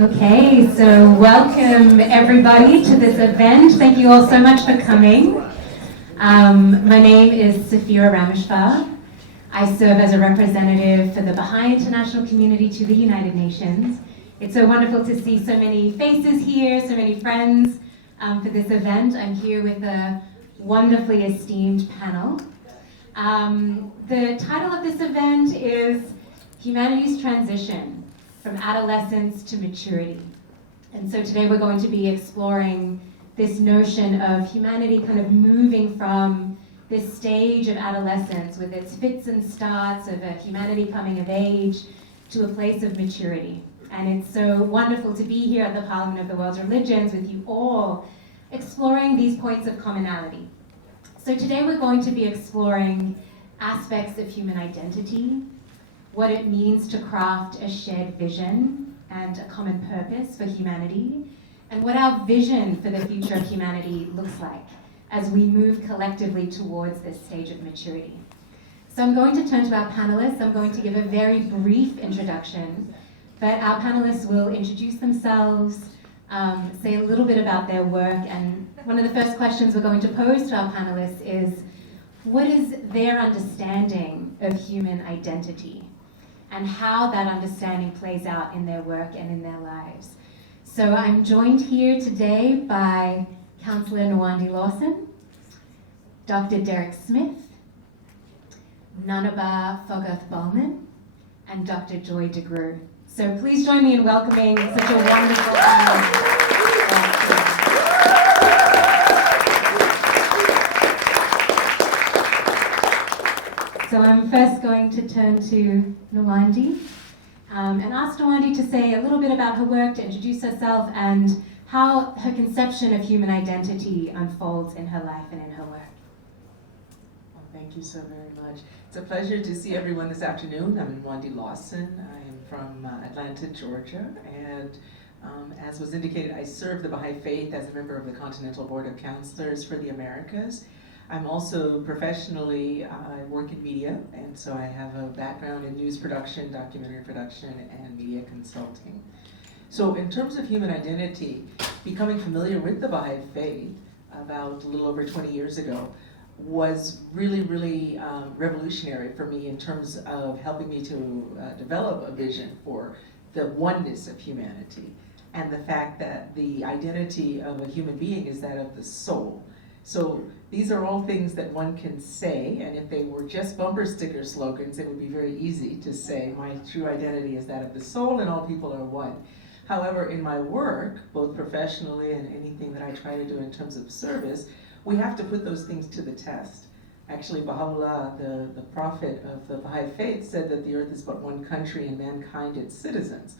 Okay, so welcome everybody to this event. Thank you all so much for coming. My name is Safira Rameshwar. I serve as a representative for the Baha'i international community to the United Nations. It's so wonderful to see so many faces here, so many friends for this event. I'm here with a wonderfully esteemed panel. The title of this event is Humanity's Transition from Adolescence to Maturity. And so today we're going to be exploring this notion of humanity kind of moving from this stage of adolescence with its fits and starts of a humanity coming of age to a place of maturity. And it's so wonderful to be here at the Parliament of the World's Religions with you all exploring these points of commonality. So today we're going to be exploring aspects of human identity, what it means to craft a shared vision and a common purpose for humanity, and what our vision for the future of humanity looks like as we move collectively towards this stage of maturity. So I'm going to turn to our panelists. I'm going to give a very brief introduction, but our panelists will introduce themselves, say a little bit about their work, and one of the first questions we're going to pose to our panelists is, what is their understanding of human identity, and how that understanding plays out in their work and in their lives? So I'm joined here today by Councillor Nwandi Lawson, Dr. Derik Smith, Nanabah Foguth, and Dr. Joy DeGruy. So please join me in welcoming such a wonderful panel. So I'm first going to turn to Nwandi and ask Nwandi to say a little bit about her work, to introduce herself, and how her conception of human identity unfolds in her life and in her work. Well, thank you so very much. It's a pleasure to see everyone this afternoon. I'm Nwandi Lawson. I am from Atlanta, Georgia, and as was indicated, I serve the Baha'i faith as a member of the Continental Board of Counselors for the Americas. I'm also professionally, I work in media, and so I have a background in news production, documentary production, and media consulting. So in terms of human identity, becoming familiar with the Baha'i faith about a little over 20 years ago was really, really revolutionary for me in terms of helping me to develop a vision for the oneness of humanity and the fact that the identity of a human being is that of the soul. So these are all things that one can say, and if they were just bumper sticker slogans, it would be very easy to say, my true identity is that of the soul and all people are one. However, in my work, both professionally and anything that I try to do in terms of service, we have to put those things to the test. Actually, Baha'u'llah, the prophet of the Baha'i faith, said that the earth is but one country and mankind its citizens.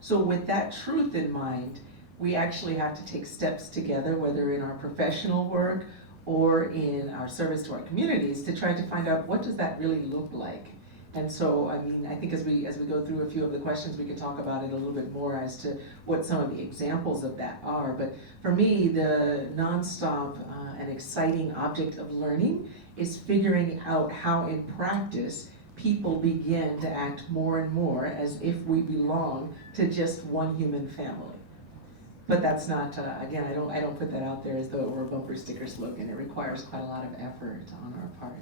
So with that truth in mind, we actually have to take steps together, whether in our professional work or in our service to our communities, to try to find out what does that really look like. And so, I mean, I think as we go through a few of the questions, we can talk about it a little bit more as to what some of the examples of that are. But for me, the nonstop and exciting object of learning is figuring out how in practice people begin to act more and more as if we belong to just one human family. But that's not, again, I don't put that out there as though it were a bumper sticker slogan. It requires quite a lot of effort on our part.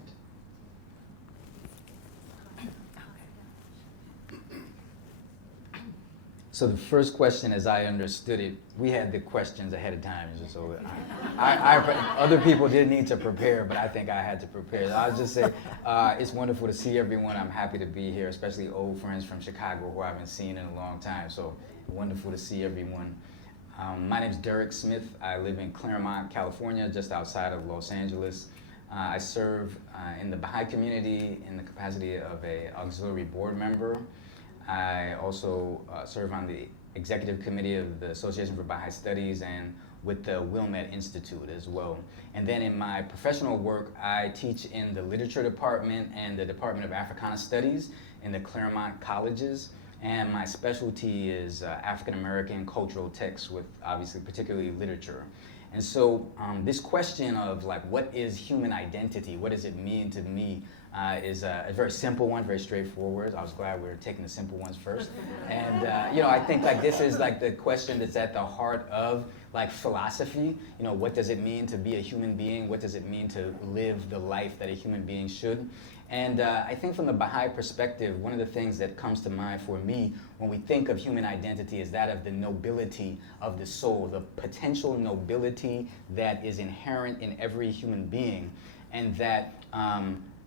So the first question, as I understood it, we had the questions ahead of time, so other people didn't need to prepare, but I think I had to prepare. So I'll just say, it's wonderful to see everyone. I'm happy to be here, especially old friends from Chicago who I haven't seen in a long time, so wonderful to see everyone. My name is Derik Smith. I live in Claremont, California, just outside of Los Angeles. I serve in the Baha'i community in the capacity of an auxiliary board member. I also serve on the executive committee of the Association for Baha'i Studies and with the Wilmette Institute as well. And then in my professional work, I teach in the literature department and the Department of Africana Studies in the Claremont colleges. And my specialty is African American cultural texts with obviously particularly literature. And so this question of like, what is human identity? What does it mean to me? is a very simple one, very straightforward. I was glad we were taking the simple ones first. And I think like this is like the question that's at the heart of like philosophy. What does it mean to be a human being? What does it mean to live the life that a human being should? And I think from the Baha'i perspective, one of the things that comes to mind for me when we think of human identity is that of the nobility of the soul, the potential nobility that is inherent in every human being, and that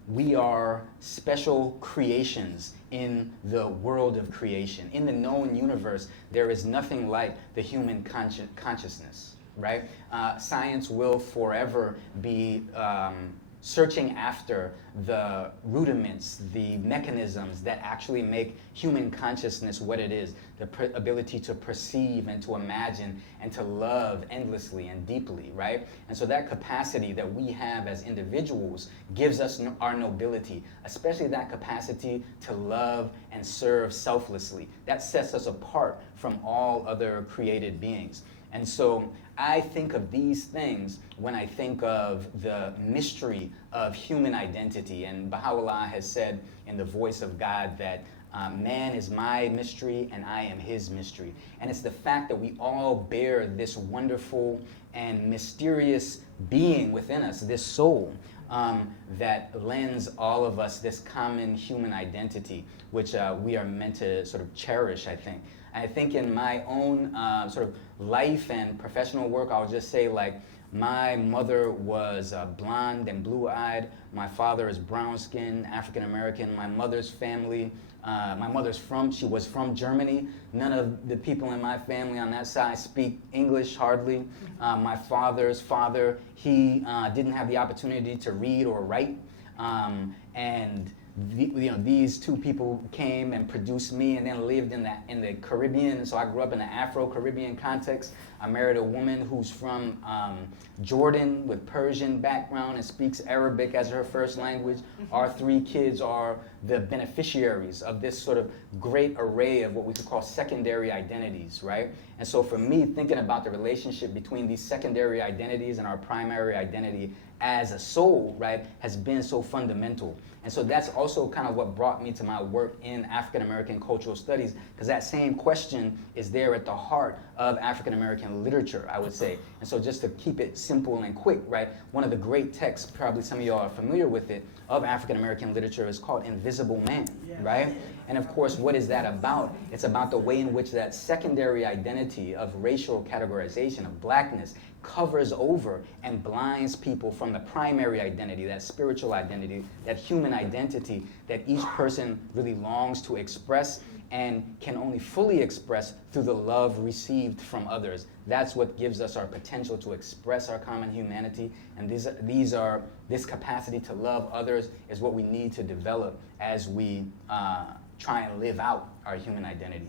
we are special creations in the world of creation. In the known universe, there is nothing like the human consciousness, right? Science will forever be searching after the rudiments, the mechanisms that actually make human consciousness what it is, the ability to perceive and to imagine and to love endlessly and deeply, right? And so that capacity that we have as individuals gives us our nobility, especially that capacity to love and serve selflessly. That sets us apart from all other created beings. And so I think of these things when I think of the mystery of human identity. And Baha'u'llah has said in the voice of God that man is my mystery and I am his mystery. And it's the fact that we all bear this wonderful and mysterious being within us, this soul, that lends all of us this common human identity, which we are meant to sort of cherish, I think. I think in my own sort of life and professional work, I'll just say like my mother was blonde and blue-eyed. My father is brown-skinned, African-American. My mother's family, she was from Germany. None of the people in my family on that side speak English hardly. My father's father, he didn't have the opportunity to read or write. These two people came and produced me and then lived in the Caribbean. And so I grew up in an Afro-Caribbean context. I married a woman who's from Jordan with Persian background and speaks Arabic as her first language. Our 3 kids are the beneficiaries of this sort of great array of what we could call secondary identities, right? And so for me, thinking about the relationship between these secondary identities and our primary identity as a soul, right, has been so fundamental. And so that's also kind of what brought me to my work in African American cultural studies, because that same question is there at the heart of African American literature, I would say. And so just to keep it simple and quick, right, one of the great texts, probably some of y'all are familiar with it, of African American literature is called Invisible Man, right? And of course, what is that about? It's about the way in which that secondary identity of racial categorization, of blackness, covers over and blinds people from the primary identity, that spiritual identity, that human identity that each person really longs to express and can only fully express through the love received from others. That's what gives us our potential to express our common humanity, and this capacity to love others is what we need to develop as we try and live out our human identity.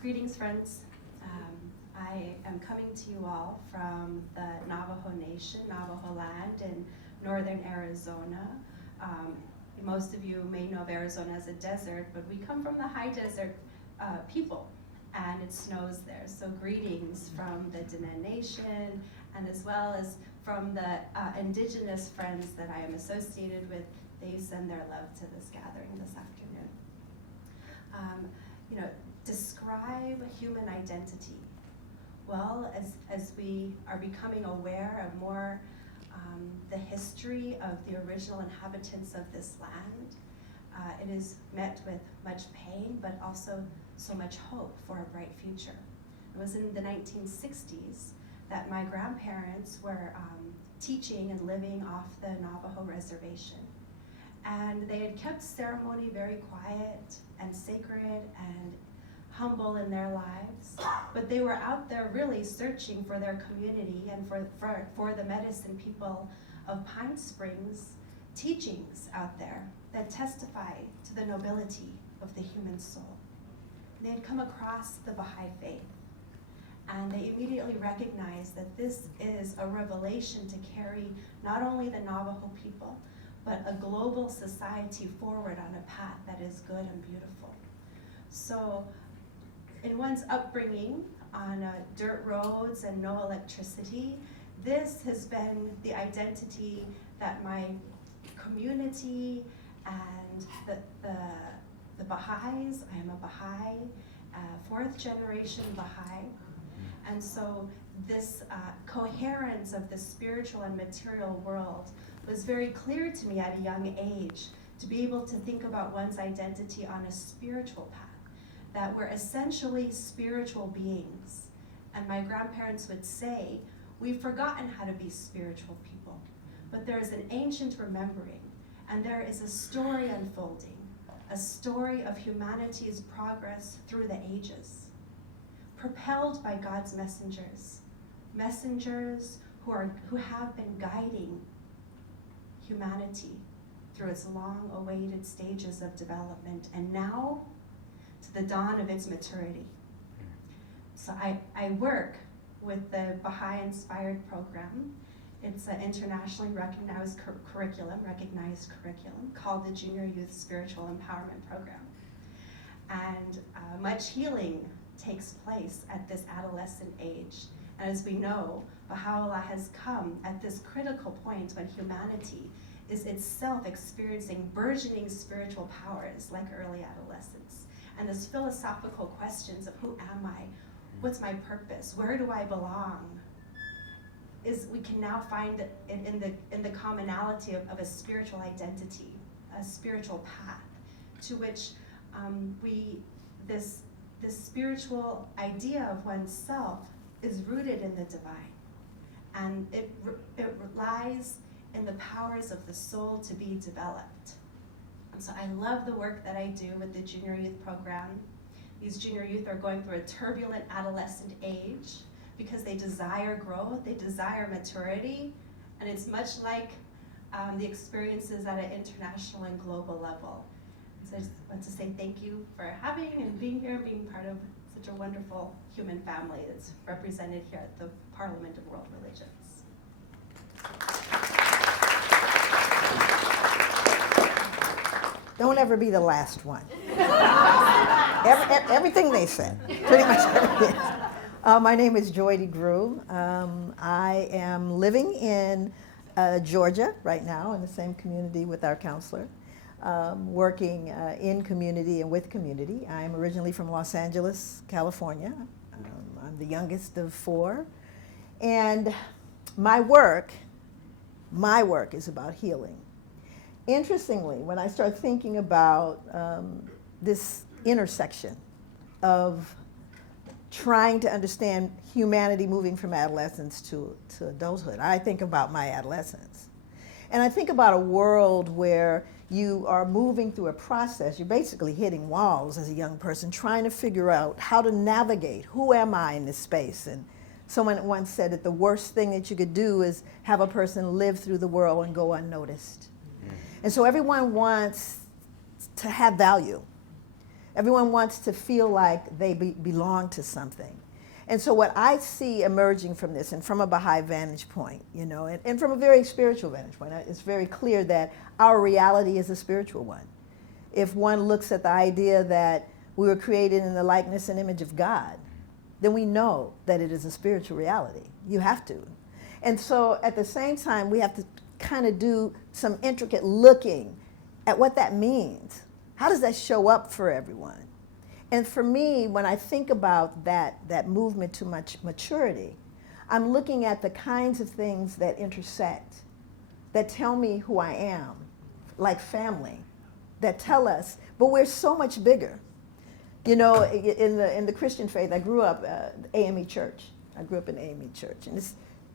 Greetings, friends. I am coming to you all from the Navajo Nation, Navajo land in northern Arizona. Most of you may know of Arizona as a desert, but we come from the high desert people, and it snows there. So greetings from the Diné Nation, and as well as from the indigenous friends that I am associated with. They send their love to this gathering this afternoon. Describe human identity. Well, as we are becoming aware of more the history of the original inhabitants of this land, it is met with much pain, but also so much hope for a bright future. It was in the 1960s that my grandparents were teaching and living off the Navajo reservation. And they had kept ceremony very quiet and sacred and humble in their lives, but they were out there really searching for their community and for the medicine people of Pine Springs, teachings out there that testify to the nobility of the human soul. They had come across the Baha'i faith, and they immediately recognized that this is a revelation to carry not only the Navajo people, but a global society forward on a path that is good and beautiful. So in one's upbringing, on dirt roads and no electricity. This has been the identity that my community and the Baha'is, I am a Baha'i, fourth generation Baha'i. And so this coherence of the spiritual and material world was very clear to me at a young age, to be able to think about one's identity on a spiritual path, that we're essentially spiritual beings. And my grandparents would say, we've forgotten how to be spiritual people, but there is an ancient remembering, and there is a story unfolding, a story of humanity's progress through the ages, propelled by God's messengers, messengers who have been guiding humanity through its long-awaited stages of development, and now to the dawn of its maturity. So I work with the Baha'i-inspired program. It's an internationally recognized curriculum called the Junior Youth Spiritual Empowerment Program. And much healing takes place at this adolescent age. And as we know, Baha'u'llah has come at this critical point when humanity is itself experiencing burgeoning spiritual powers like early adolescence. And those philosophical questions of who am I? What's my purpose? Where do I belong? We can now find it in the commonality of a spiritual identity, a spiritual path, to which this spiritual idea of oneself is rooted in the divine. And it lies in the powers of the soul to be developed. And so I love the work that I do with the junior youth program. These junior youth are going through a turbulent adolescent age because they desire growth, they desire maturity, and it's much like the experiences at an international and global level. So I just want to say thank you for having and being here, being part of such a wonderful human family that's represented here at the Parliament of World Religions. Don't ever be the last one. Everything they said, pretty much everything. My name is Joy DeGruy. I am living in Georgia right now in the same community with our counselor, working in community and with community. I'm originally from Los Angeles, California. I'm the youngest of 4. And my work is about healing. Interestingly, when I start thinking about this intersection of trying to understand humanity moving from adolescence to adulthood, I think about my adolescence. And I think about a world where you are moving through a process. You're basically hitting walls as a young person, trying to figure out how to navigate. Who am I in this space? And someone once said that the worst thing that you could do is have a person live through the world and go unnoticed. And so everyone wants to have value. Everyone wants to feel like they belong to something. And so what I see emerging from this, and from a Baha'i vantage point, and from a very spiritual vantage point, it's very clear that our reality is a spiritual one. If one looks at the idea that we were created in the likeness and image of God, then we know that it is a spiritual reality. You have to. And so at the same time, we have to kind of do some intricate looking at what that means. How does that show up for everyone? And for me, when I think about that movement to maturity, I'm looking at the kinds of things that intersect, that tell me who I am, like family, that tell us, but we're so much bigger. In the Christian faith, I grew up AME Church. I grew up in AME Church. And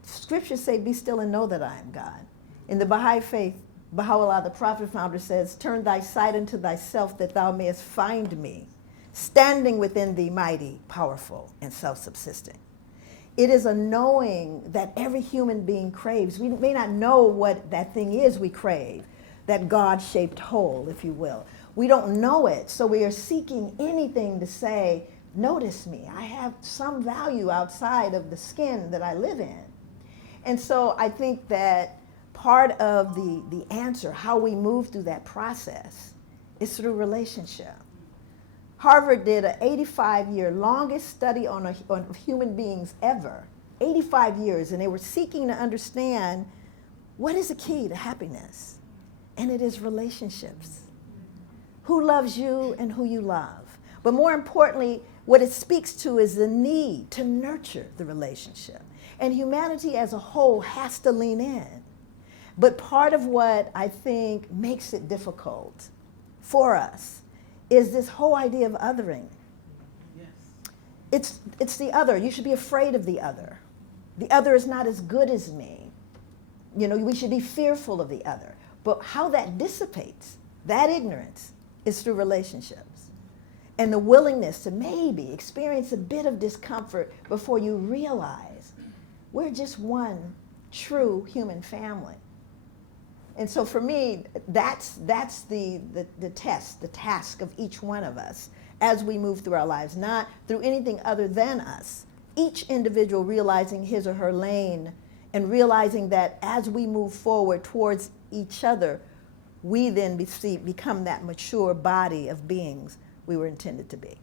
scriptures say, be still and know that I am God. In the Baha'i faith, Baha'u'llah, the prophet founder, says, turn thy sight unto thyself that thou mayest find me, standing within thee mighty, powerful, and self-subsisting. It is a knowing that every human being craves. We may not know what that thing is we crave, that God-shaped hole, if you will. We don't know it, so we are seeking anything to say, notice me. I have some value outside of the skin that I live in. And so I think that part of the answer, how we move through that process, is through relationship. Harvard did an 85-year longest study on human beings ever, 85 years, and they were seeking to understand what is the key to happiness, and it is relationships. Who loves you and who you love. But more importantly, what it speaks to is the need to nurture the relationship. And humanity as a whole has to lean in. But part of what I think makes it difficult for us is this whole idea of othering. Yes. It's the other. You should be afraid of the other. The other is not as good as me. You know, we should be fearful of the other. But how that dissipates, that ignorance, is through relationships. And the willingness to maybe experience a bit of discomfort before you realize we're just one true human family. And so for me, that's the test, the task of each one of us as we move through our lives, not through anything other than us. Each individual realizing his or her lane and realizing that as we move forward towards each other, we then become that mature body of beings we were intended to be.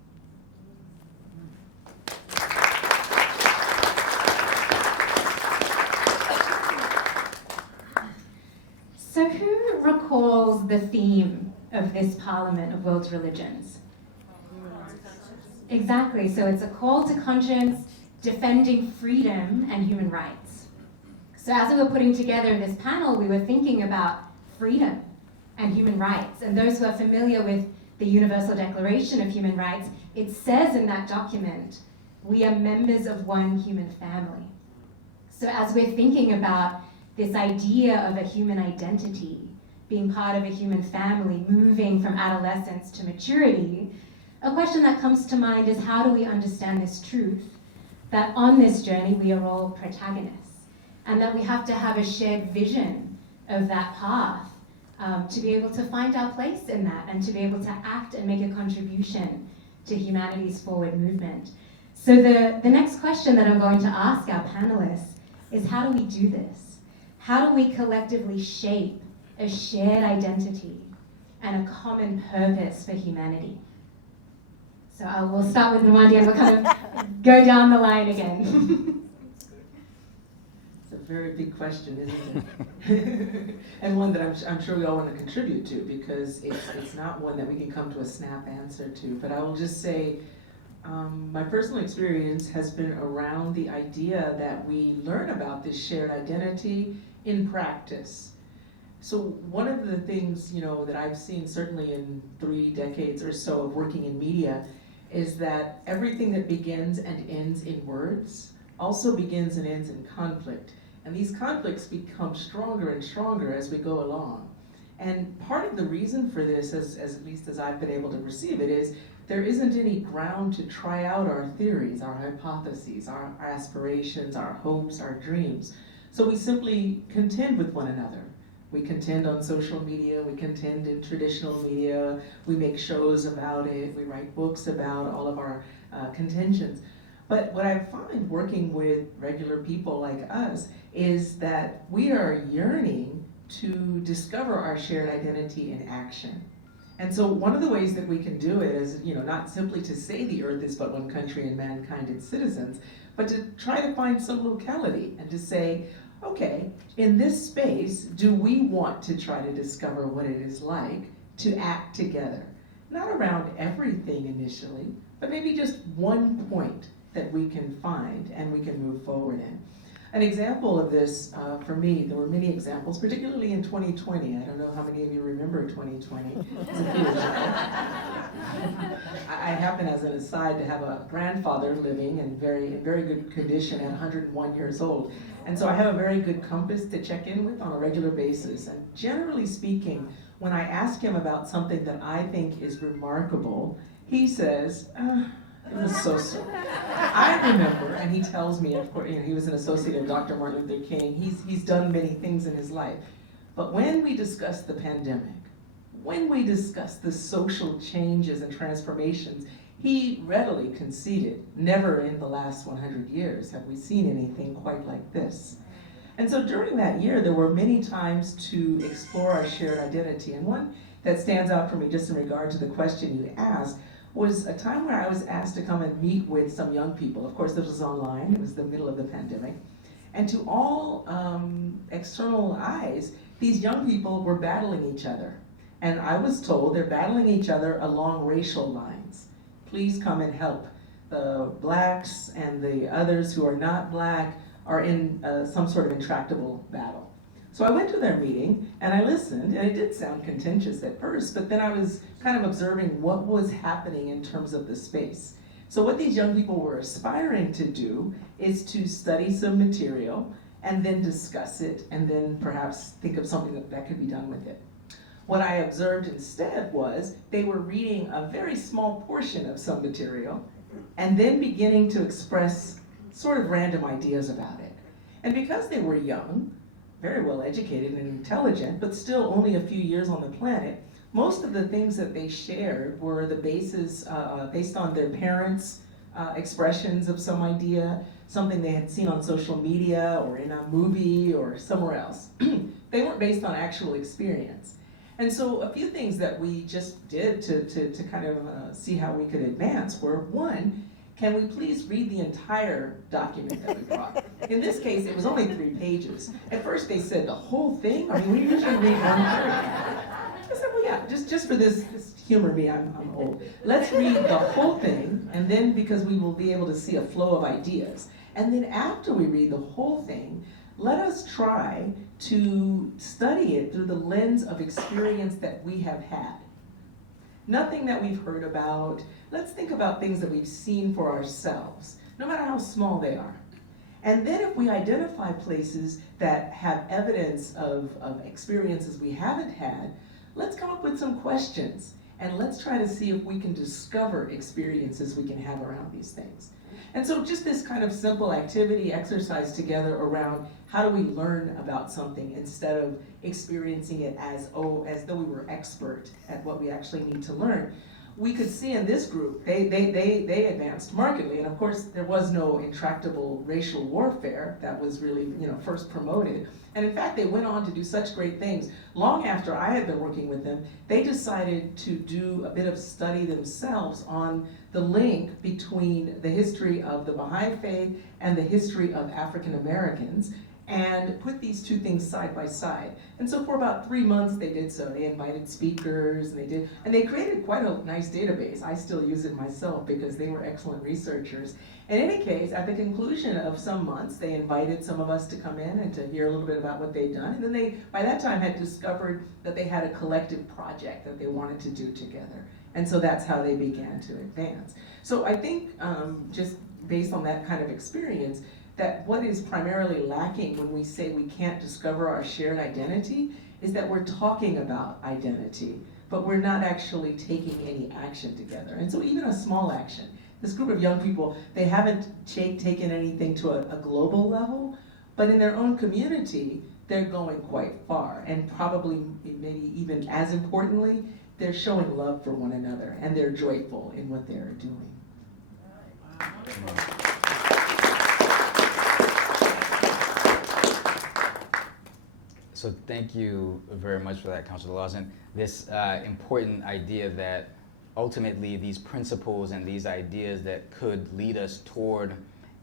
So who recalls the theme of this Parliament of World Religions? Exactly, so it's a call to conscience, defending freedom and human rights. So as we were putting together this panel, we were thinking about freedom and human rights. And those who are familiar with the Universal Declaration of Human Rights, it says in that document, we are members of one human family. So as we're thinking about this idea of a human identity, being part of a human family, moving from adolescence to maturity, a question that comes to mind is how do we understand this truth that on this journey we are all protagonists and that we have to have a shared vision of that path to be able to find our place in that and to be able to act and make a contribution to humanity's forward movement. So the next question that I'm going to ask our panelists is how do we do this? How do we collectively shape a shared identity and a common purpose for humanity? So we'll start with Nwandi and we'll kind of go down the line again. It's a very big question, isn't it? And one that I'm sure we all want to contribute to because it's not one that we can come to a snap answer to. But I will just say my personal experience has been around the idea that we learn about this shared identity in practice. So one of the things, that I've seen certainly in 3 decades or so of working in media is that everything that begins and ends in words also begins and ends in conflict. And these conflicts become stronger and stronger as we go along. And part of the reason for this, as at least as I've been able to perceive it, is there isn't any ground to try out our theories, our hypotheses, our aspirations, our hopes, our dreams. So we simply contend with one another. We contend on social media, we contend in traditional media, we make shows about it, we write books about all of our contentions. But what I find working with regular people like us is that we are yearning to discover our shared identity in action. And so one of the ways that we can do it is, not simply to say the earth is but one country and mankind its citizens, but to try to find some locality and to say, okay, in this space, do we want to try to discover what it is like to act together? Not around everything initially, but maybe just one point that we can find and we can move forward in. An example of this, for me, there were many examples, particularly in 2020. I don't know how many of you remember 2020. I happen, as an aside, to have a grandfather living in very good condition at 101 years old. And so I have a very good compass to check in with on a regular basis. And generally speaking, when I ask him about something that I think is remarkable, he says, it was so-so. I remember, and he tells me, of course, he was an associate of Dr. Martin Luther King. He's done many things in his life. But when we discuss the pandemic, when we discuss the social changes and transformations, he readily conceded, never in the last 100 years have we seen anything quite like this. And so during that year, there were many times to explore our shared identity. And one that stands out for me just in regard to the question you asked was a time where I was asked to come and meet with some young people. Of course, this was online. It was the middle of the pandemic. And to all external eyes, these young people were battling each other. And I was told they're battling each other along racial lines. Please come and help. The blacks and the others who are not black are in some sort of intractable battle. So I went to their meeting and I listened, and it did sound contentious at first, but then I was kind of observing what was happening in terms of the space. So what these young people were aspiring to do is to study some material and then discuss it and then perhaps think of something that could be done with it. What I observed instead was they were reading a very small portion of some material and then beginning to express sort of random ideas about it. And because they were young, very well educated and intelligent, but still only a few years on the planet, most of the things that they shared were the basis, based on their parents' expressions of some idea, something they had seen on social media or in a movie or somewhere else. They weren't based on actual experience. And so a few things that we just did to kind of see how we could advance were, one, can we please read the entire document that we brought? In this case, it was only 3 pages. At first they said the whole thing? I mean, we usually read 1/3. I said, well, yeah, just for this humor me, I'm old. Let's read the whole thing, and then because we will be able to see a flow of ideas. And then after we read the whole thing, let us try to study it through the lens of experience that we have had. Nothing that we've heard about. Let's think about things that we've seen for ourselves, no matter how small they are. And then if we identify places that have evidence of experiences we haven't had, let's come up with some questions and let's try to see if we can discover experiences we can have around these things. And so just this kind of simple activity exercise together around how do we learn about something instead of experiencing it as though we were expert at what we actually need to learn. We could see in this group, they advanced markedly, and of course there was no intractable racial warfare that was really first promoted. And in fact, they went on to do such great things. Long after I had been working with them, they decided to do a bit of study themselves on the link between the history of the Baha'i faith and the history of African Americans, and put these two things side by side. And so for about 3 months they did so. They invited speakers, and they created quite a nice database. I still use it myself because they were excellent researchers. In any case, at the conclusion of some months, they invited some of us to come in and to hear a little bit about what they'd done. And then they, by that time, had discovered that they had a collective project that they wanted to do together. And so that's how they began to advance. So I think just based on that kind of experience, that what is primarily lacking when we say we can't discover our shared identity is that we're talking about identity, but we're not actually taking any action together. And so even a small action, this group of young people, they haven't taken anything to a global level, but in their own community, they're going quite far. And probably, maybe even as importantly, they're showing love for one another, and they're joyful in what they're doing. So thank you very much for that, Councilor Lawson. This important idea that ultimately these principles and these ideas that could lead us toward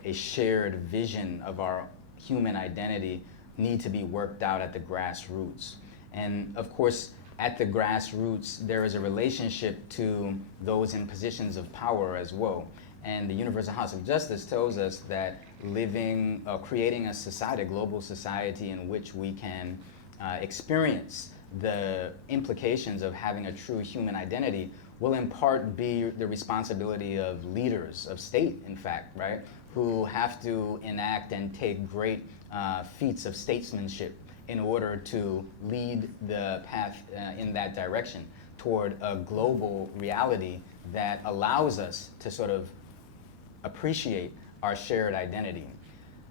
a shared vision of our human identity need to be worked out at the grassroots. And of course, at the grassroots, there is a relationship to those in positions of power as well. And the Universal House of Justice tells us that creating a society, a global society in which we can experience the implications of having a true human identity will in part be the responsibility of leaders of state, in fact, right? Who have to enact and take great feats of statesmanship in order to lead the path in that direction toward a global reality that allows us to sort of appreciate our shared identity.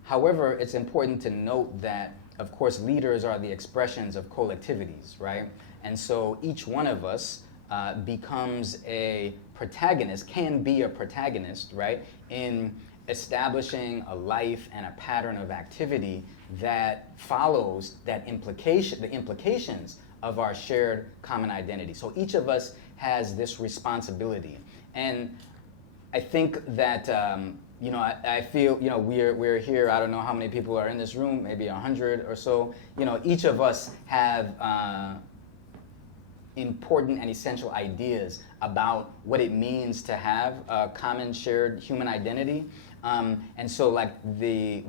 However, it's important to note that, of course, leaders are the expressions of collectivities, right? And so each one of us becomes a protagonist, can be a protagonist, right, in establishing a life and a pattern of activity that follows the implications of our shared common identity. So each of us has this responsibility. And I think that, I feel, we're here, I don't know how many people are in this room, maybe 100 or so. Each of us have important and essential ideas about what it means to have a common shared human identity. And so like the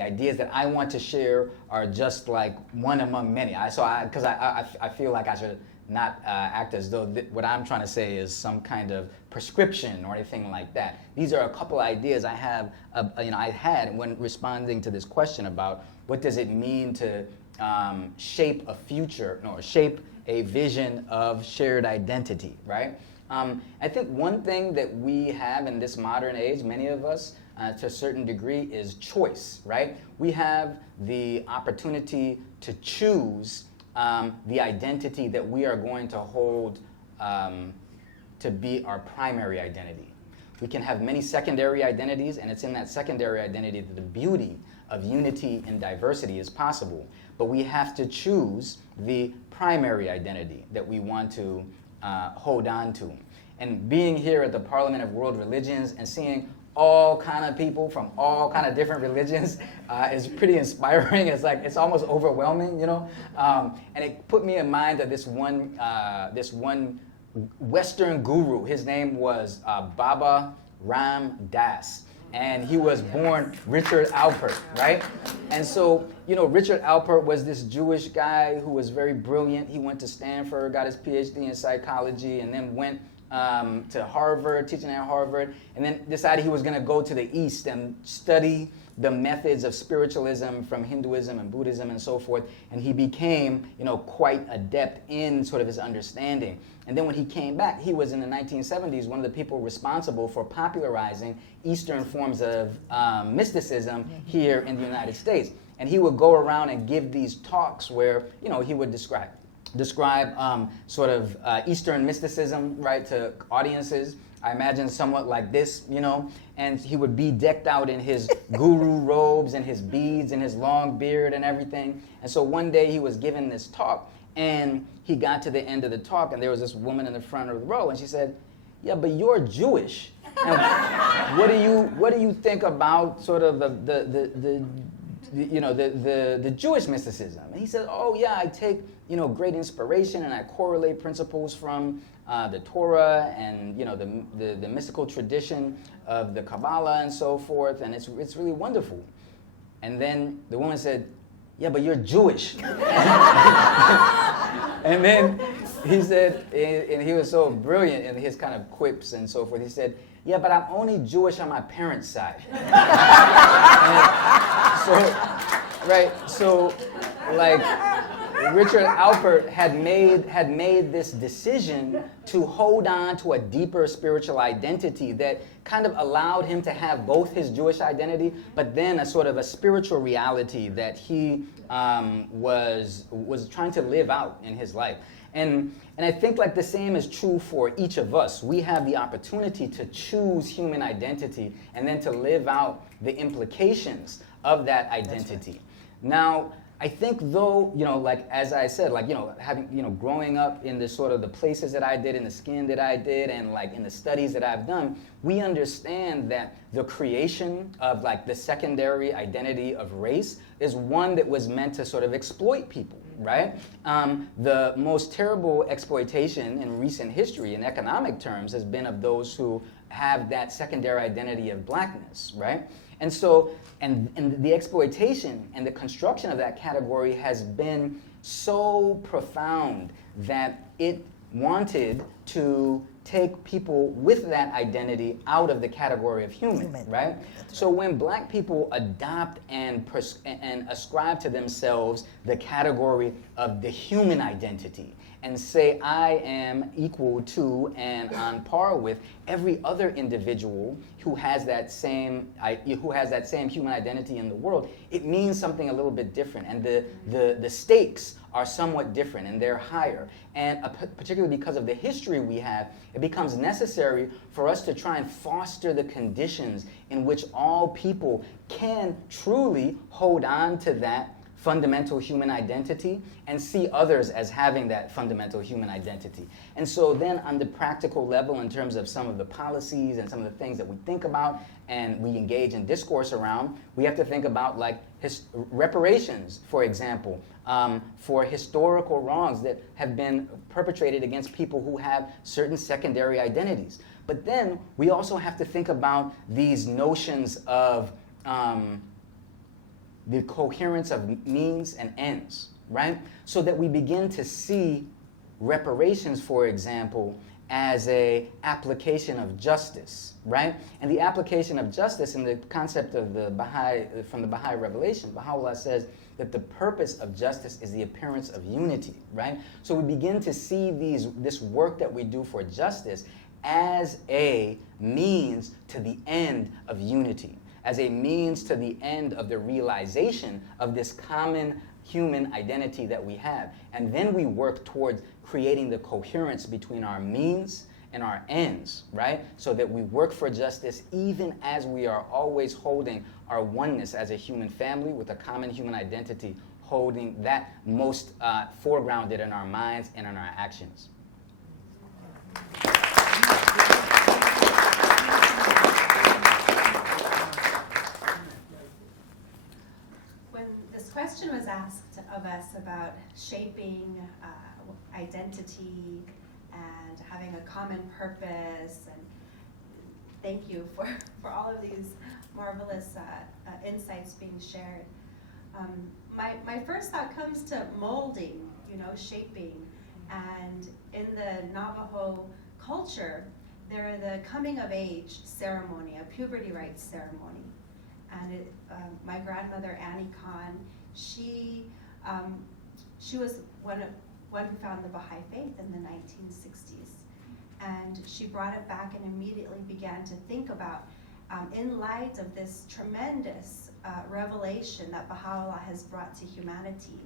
ideas that I want to share are just like one among many. Because I feel like I should not act as though what I'm trying to say is some kind of prescription or anything like that. These are a couple ideas I have, I had when responding to this question about what does it mean to shape a vision of shared identity, right? I think one thing that we have in this modern age, many of us, to a certain degree, is choice, right? We have the opportunity to choose the identity that we are going to hold to be our primary identity. We can have many secondary identities, and it's in that secondary identity that the beauty of unity and diversity is possible. But we have to choose the primary identity that we want to hold on to. And being here at the Parliament of World Religions and seeing all kind of people from all kind of different religions is pretty inspiring. It's almost overwhelming, And it put me in mind of this one Western guru. His name was Baba Ram Das. And he was born Richard Alpert, right? And so, Richard Alpert was this Jewish guy who was very brilliant. He went to Stanford, got his PhD in psychology, and then went to Harvard, teaching at Harvard, and then decided he was going to go to the East and study the methods of spiritualism from Hinduism and Buddhism and so forth. And he became, quite adept in sort of his understanding. And then when he came back, he was in the 1970s one of the people responsible for popularizing Eastern forms of mysticism here in the United States. And he would go around and give these talks where, he would describe sort of Eastern mysticism, right, to audiences. I imagine somewhat like this, and he would be decked out in his guru robes and his beads and his long beard and everything. And so one day he was giving this talk, and he got to the end of the talk, and there was this woman in the front of the row, and she said, "Yeah, but you're Jewish. And what do you think about sort of the Jewish mysticism?" And he said, "Oh yeah, I take great inspiration, and I correlate principles from the Torah and the mystical tradition of the Kabbalah and so forth, and it's really wonderful." And then the woman said, "Yeah, but you're Jewish." And then he said, and he was so brilliant in his kind of quips and so forth, he said, "Yeah, but I'm only Jewish on my parents' side." So like Richard Alpert had made this decision to hold on to a deeper spiritual identity that kind of allowed him to have both his Jewish identity, but then a sort of a spiritual reality that he was trying to live out in his life. And I think like the same is true for each of us. We have the opportunity to choose human identity and then to live out the implications of that identity. Right. Now, I think though, like as I said, like, having, growing up in the sort of the places that I did, in the skin that I did, and like in the studies that I've done, we understand that the creation of like the secondary identity of race is one that was meant to sort of exploit people, right? The most terrible exploitation in recent history in economic terms has been of those who have that secondary identity of blackness, right? And so, and the exploitation and the construction of that category has been so profound that it wanted to take people with that identity out of the category of human. Right? So when black people adopt and ascribe to themselves the category of the human identity, and say I am equal to and on par with every other individual who has that same human identity in the world, it means something a little bit different, and the stakes are somewhat different and they're higher. And particularly because of the history we have, it becomes necessary for us to try and foster the conditions in which all people can truly hold on to that fundamental human identity and see others as having that fundamental human identity. And so then on the practical level, in terms of some of the policies and some of the things that we think about and we engage in discourse around, we have to think about like reparations, for example, for historical wrongs that have been perpetrated against people who have certain secondary identities. But then we also have to think about these notions of the coherence of means and ends, right? So that we begin to see reparations, for example, as a application of justice, right? And the application of justice in the concept of the Baha'i, from the Baha'i revelation, Baha'u'llah says that the purpose of justice is the appearance of unity, right? So we begin to see this work that we do for justice as a means to the end of unity, as a means to the end of the realization of this common human identity that we have. And then we work towards creating the coherence between our means and our ends, right? So that we work for justice even as we are always holding our oneness as a human family with a common human identity, holding that most foregrounded in our minds and in our actions. Question was asked of us about shaping identity and having a common purpose, and thank you for all of these marvelous insights being shared. My first thought comes to molding, shaping, and in the Navajo culture, there are the coming of age ceremony, a puberty rites ceremony, and my grandmother Annie Khan, she was one who found the Baha'i faith in the 1960s, and she brought it back and immediately began to think about, in light of this tremendous revelation that Baha'u'llah has brought to humanity,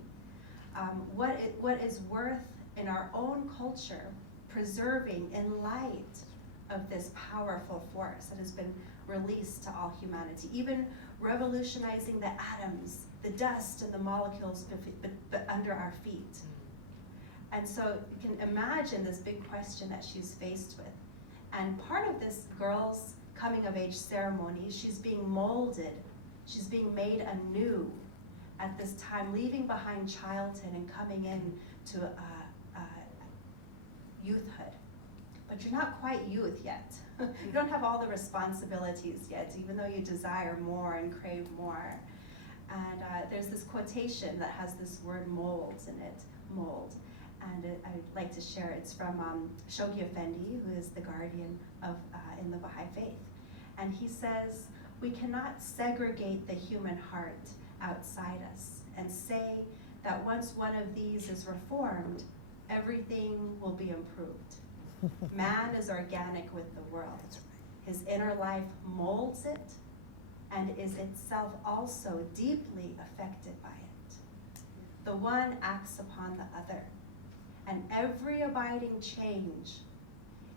what is worth in our own culture preserving in light of this powerful force that has been released to all humanity, even revolutionizing the atoms, the dust and the molecules but under our feet. And so you can imagine this big question that she's faced with. And part of this girl's coming of age ceremony, she's being molded, she's being made anew at this time, leaving behind childhood and coming in to youthhood. But you're not quite youth yet. You don't have all the responsibilities yet, even though you desire more and crave more. And there's this quotation that has this word molds in it, mold. And I'd like to share it. It's from Shoghi Effendi, who is the guardian of in the Baha'i faith. And he says, we cannot segregate the human heart outside us and say that once one of these is reformed, everything will be improved. Man is organic with the world. His inner life molds it and is itself also deeply affected by it. The one acts upon the other, and every abiding change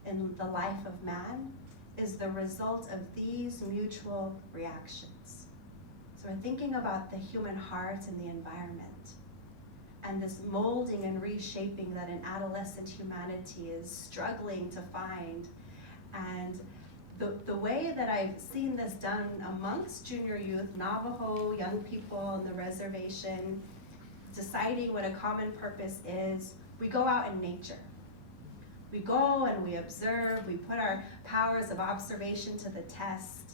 in the life of man is the result of these mutual reactions. So we're thinking about the human heart and the environment, and this molding and reshaping that an adolescent humanity is struggling to find. And the way that I've seen this done amongst junior youth, Navajo young people on the reservation, deciding what a common purpose is, we go out in nature. We go and we observe, we put our powers of observation to the test.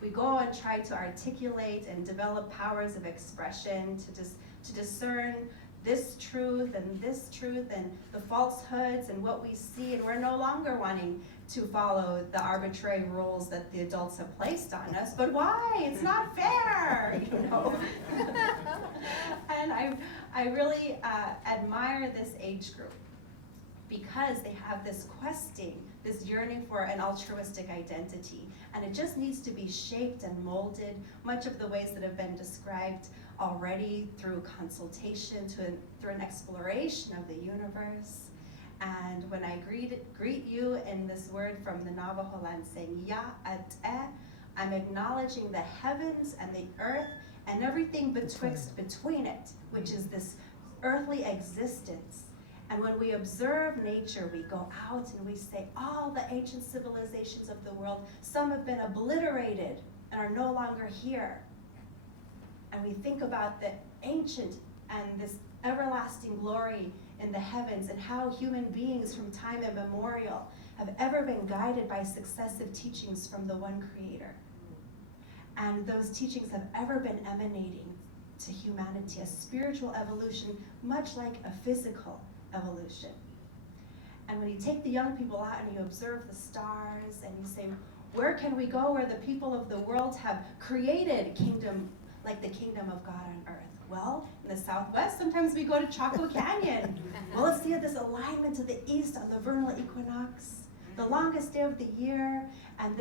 We go and try to articulate and develop powers of expression to discern this truth and the falsehoods and what we see, and we're no longer wanting to follow the arbitrary rules that the adults have placed on us. But why? It's not fair, And I really admire this age group because they have this questing, this yearning for an altruistic identity, and it just needs to be shaped and molded, much of the ways that have been described already through consultation, through an exploration of the universe. And when I greet you in this word from the Navajo land saying, Ya at I'm acknowledging the heavens and the earth and everything between it, which is this earthly existence. And when we observe nature, we go out and we say, all the ancient civilizations of the world, some have been obliterated and are no longer here. And we think about the ancient and this everlasting glory in the heavens, and how human beings from time immemorial have ever been guided by successive teachings from the one creator. And those teachings have ever been emanating to humanity, a spiritual evolution, much like a physical evolution. And when you take the young people out and you observe the stars and you say, where can we go where the people of the world have created a kingdom like the kingdom of God on earth? Well, in the Southwest, sometimes we go to Chaco Canyon. Well, let's see this alignment to the east on the vernal equinox, the longest day of the year, and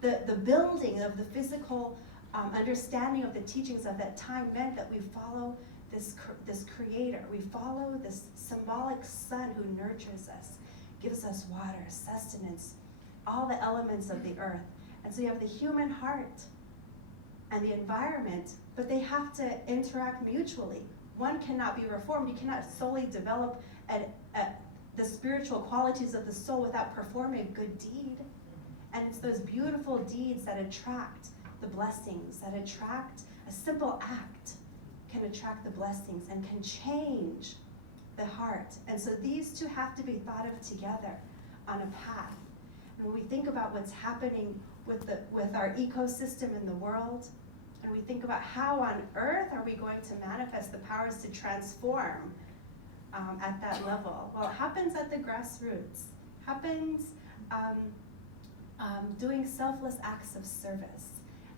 the building of the physical understanding of the teachings of that time meant that we follow this creator. We follow this symbolic sun who nurtures us, gives us water, sustenance, all the elements of the earth. And so you have the human heart and the environment, but they have to interact mutually. One cannot be reformed. You cannot solely develop the spiritual qualities of the soul without performing a good deed. And it's those beautiful deeds that attract the blessings, that attract a simple act can attract the blessings and can change the heart. And so these two have to be thought of together on a path. And when we think about what's happening with our ecosystem in the world, and we think about how on earth are we going to manifest the powers to transform at that level? Well, it happens at the grassroots, happens doing selfless acts of service.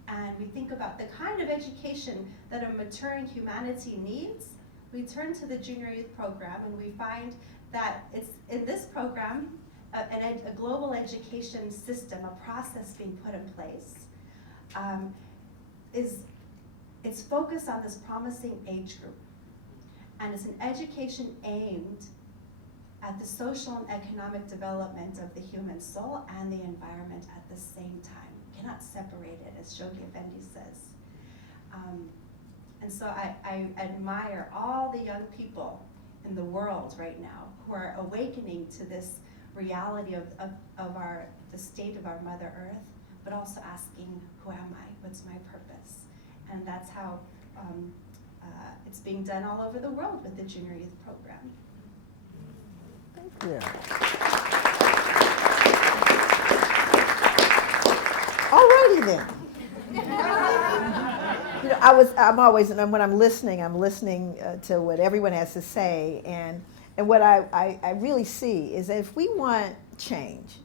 And we think about the kind of education that a maturing humanity needs. We turn to the junior youth program and we find that it's in this program, a global education system, a process being put in place, it's focused on this promising age group. And it's an education aimed at the social and economic development of the human soul and the environment at the same time. Cannot separate it, as Shoghi Effendi says. And so I admire all the young people in the world right now who are awakening to this reality of the state of our Mother Earth, but also asking, who am I? What's my purpose? And that's how it's being done all over the world with the Junior Youth Program. Thank you. Alrighty then. You know, I'm always, and when I'm listening to what everyone has to say, and what I really see is that if we want change,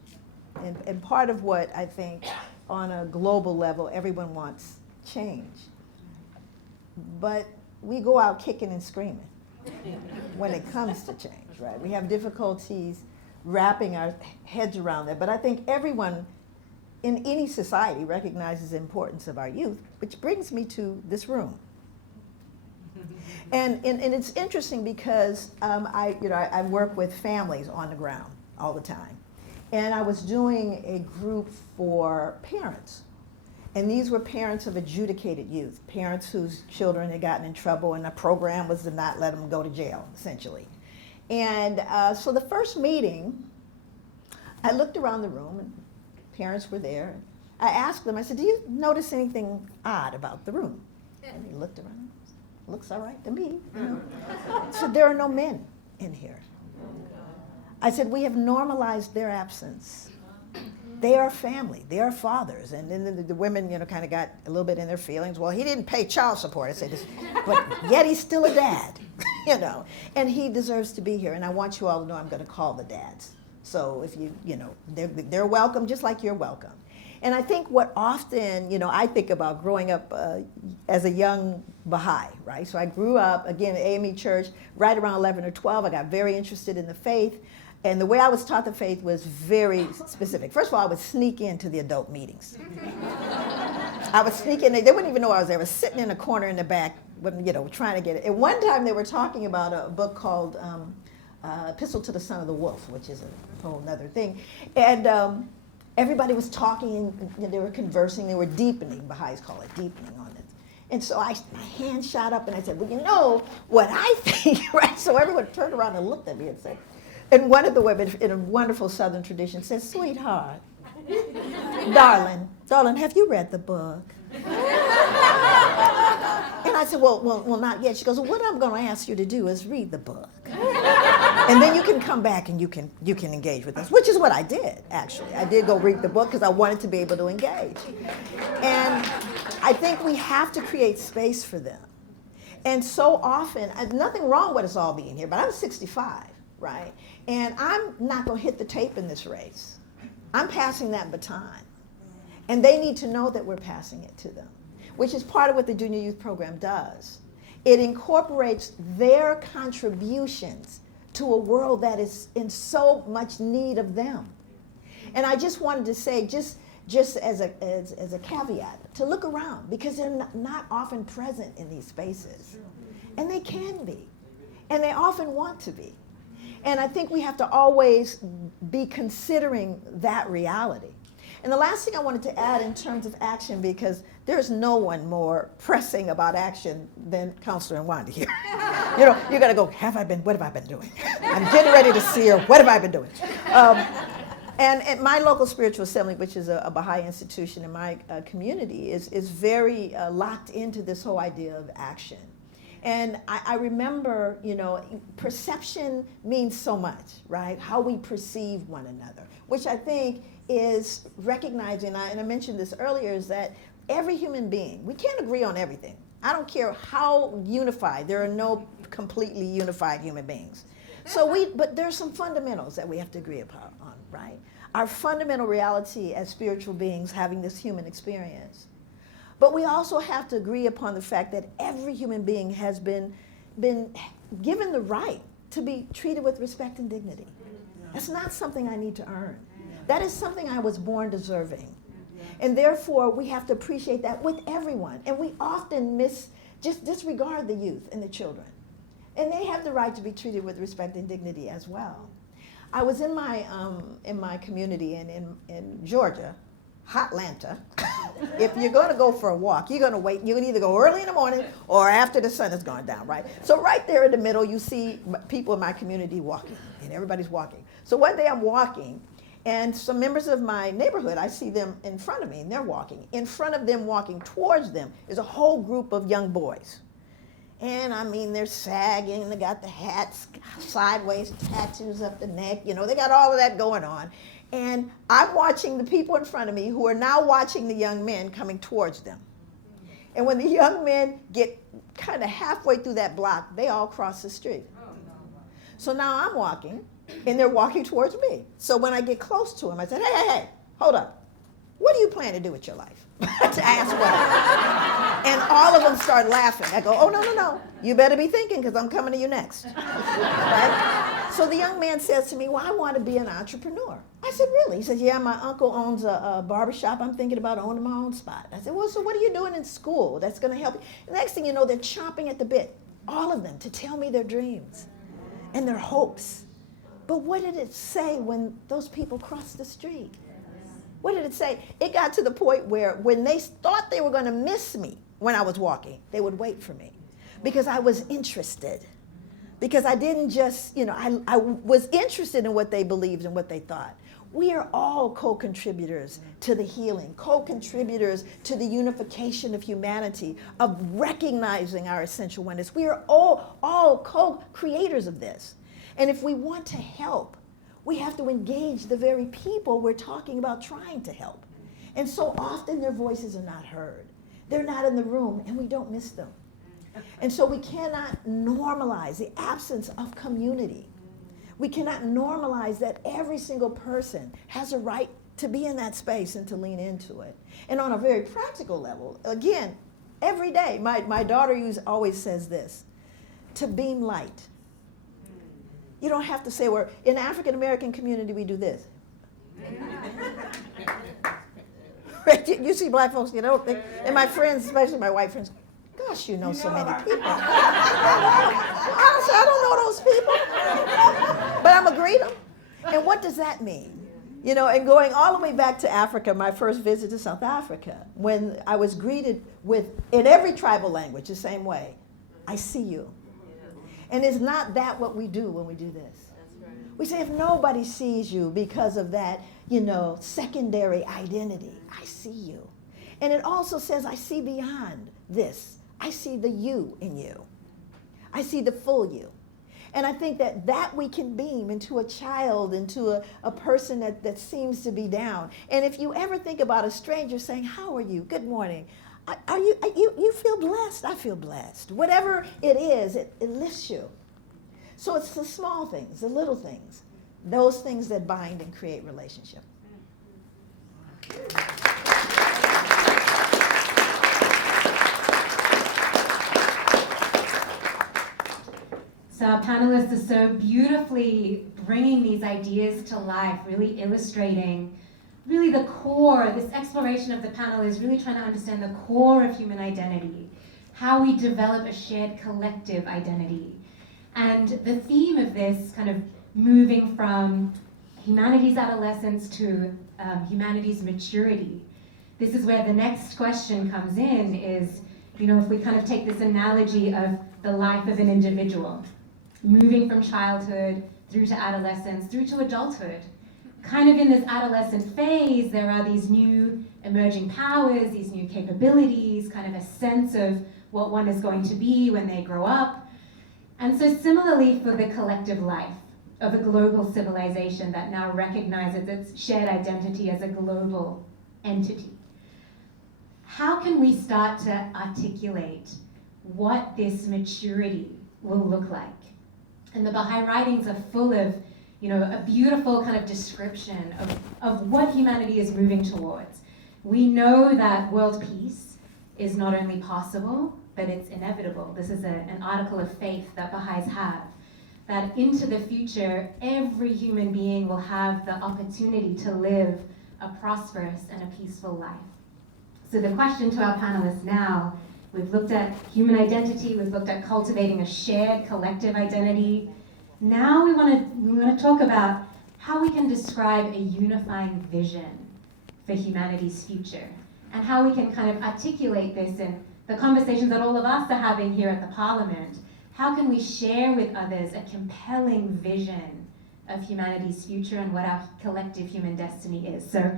and part of what I think on a global level, everyone wants change, but we go out kicking and screaming when it comes to change, right? We have difficulties wrapping our heads around that, but I think everyone in any society recognizes the importance of our youth, which brings me to this room. And it's interesting because I work with families on the ground all the time. And I was doing a group for parents. And these were parents of adjudicated youth, parents whose children had gotten in trouble, and the program was to not let them go to jail, essentially. And so the first meeting, I looked around the room, and parents were there. I asked them, I said, do you notice anything odd about the room? And they looked around. Looks all right to me. You know? I said, there are no men in here. I said, we have normalized their absence. They are family. They are fathers. And then the women, kind of got a little bit in their feelings. Well, he didn't pay child support. I said, but yet he's still a dad, and he deserves to be here. And I want you all to know I'm going to call the dads. So if they're welcome just like you're welcome. And I think what often, I think about growing up as a young Baha'i, right? So I grew up, again, at AME Church, right around 11 or 12. I got very interested in the faith. And the way I was taught the faith was very specific. First of all, I would sneak into the adult meetings. I would sneak in. They wouldn't even know I was there. I was sitting in a corner in the back, trying to get it. At one time, they were talking about a book called Epistle to the Son of the Wolf, which is a whole other thing. And everybody was talking, and they were conversing. They were deepening, Baha'is call it, deepening on it. And so my hand shot up and I said, well, you know what I think, right? So everyone turned around and looked at me and said, and one of the women in a wonderful Southern tradition says, sweetheart, darling, have you read the book? And I said, well, not yet. She goes, well, what I'm going to ask you to do is read the book. And then you can come back and you can engage with us, which is what I did, actually. I did go read the book because I wanted to be able to engage. And I think we have to create space for them. And so often, nothing wrong with us all being here, but I'm 65, right? And I'm not going to hit the tape in this race. I'm passing that baton. And they need to know that we're passing it to them, which is part of what the Junior Youth Program does. It incorporates their contributions to a world that is in so much need of them. And I just wanted to say, just as a caveat, to look around, because they're not often present in these spaces. And they can be. And they often want to be. And I think we have to always be considering that reality. And the last thing I wanted to add in terms of action, because there's no one more pressing about action than Counselor Nwandi here. You know, you got to go, what have I been doing? I'm getting ready to see her, what have I been doing? And my local spiritual assembly, which is a Baha'i institution in my community, is very locked into this whole idea of action. And I remember, you know, perception means so much, right? How we perceive one another, which I think is recognizing, and I mentioned this earlier, is that every human being, we can't agree on everything. I don't care how unified, there are no completely unified human beings. But there's some fundamentals that we have to agree upon, right? Our fundamental reality as spiritual beings having this human experience. But we also have to agree upon the fact that every human being has been given the right to be treated with respect and dignity. That's not something I need to earn. That is something I was born deserving. And therefore, we have to appreciate that with everyone. And we often disregard the youth and the children. And they have the right to be treated with respect and dignity as well. I was in my community in Georgia, Hotlanta. If you're going to go for a walk, you're going to wait. You can either go early in the morning or after the sun has gone down, right? So right there in the middle, you see people in my community walking, and everybody's walking. So one day I'm walking, and some members of my neighborhood, I see them in front of me, and they're walking. In front of them, walking towards them, is a whole group of young boys. And I mean, they're sagging, they got the hats sideways, tattoos up the neck, you know, they got all of that going on. And I'm watching the people in front of me who are now watching the young men coming towards them. And when the young men get kind of halfway through that block, they all cross the street. So now I'm walking, and they're walking towards me. So when I get close to them, I said, hey, hold up. What do you plan to do with your life? To ask what? And all of them start laughing. I go, oh, no. You better be thinking, because I'm coming to you next. Right? So the young man says to me, well, I want to be an entrepreneur. I said, really? He says, yeah, my uncle owns a barbershop. I'm thinking about owning my own spot. I said, well, so what are you doing in school that's going to help you? The next thing you know, they're chomping at the bit, all of them, to tell me their dreams and their hopes. But what did it say when those people crossed the street? What did it say? It got to the point where when they thought they were going to miss me when I was walking, they would wait for me because I was interested. Because I didn't just, I was interested in what they believed and what they thought. We are all co-contributors to the healing, co-contributors to the unification of humanity, of recognizing our essential oneness. We are all co-creators of this. And if we want to help, we have to engage the very people we're talking about trying to help. And so often their voices are not heard. They're not in the room, and we don't miss them. And so we cannot normalize the absence of community. We cannot normalize that every single person has a right to be in that space and to lean into it. And on a very practical level, again, every day, my daughter always says this, to beam light. You don't have to say, in the African American community, we do this. You see black folks, and my friends, especially my white friends, gosh, you know so many people. Honestly, I don't know those people. But I'm going to greet them. And what does that mean? You know, and going all the way back to Africa, my first visit to South Africa, when I was greeted with, in every tribal language, the same way, I see you. And is not that what we do when we do this? We say, if nobody sees you because of that, you know, secondary identity, I see you. And it also says, I see beyond this. I see the you in you. I see the full you. And I think that we can beam into a child, into a person that seems to be down. And if you ever think about a stranger saying, how are you? Good morning. You feel blessed? I feel blessed. Whatever it is, it lifts you. So it's the small things, the little things, those things that bind and create relationship. So our panelists are so beautifully bringing these ideas to life, really illustrating really the core. This exploration of the panel is really trying to understand the core of human identity, how we develop a shared collective identity. And the theme of this kind of moving from humanity's adolescence to humanity's maturity. This is where the next question comes in is, you know, if we kind of take this analogy of the life of an individual, moving from childhood through to adolescence, through to adulthood. Kind of in this adolescent phase, there are these new emerging powers, these new capabilities, kind of a sense of what one is going to be when they grow up. And so similarly for the collective life of a global civilization that now recognizes its shared identity as a global entity. How can we start to articulate what this maturity will look like? And the Baha'i writings are full of, you know, a beautiful kind of description of what humanity is moving towards. We know that world peace is not only possible, but it's inevitable. This is an article of faith that Baha'is have, that into the future, every human being will have the opportunity to live a prosperous and a peaceful life. So the question to our panelists now, we've looked at human identity, we've looked at cultivating a shared collective identity. Now we want to talk about how we can describe a unifying vision for humanity's future and how we can kind of articulate this in the conversations that all of us are having here at the Parliament. How can we share with others a compelling vision of humanity's future and what our collective human destiny is? So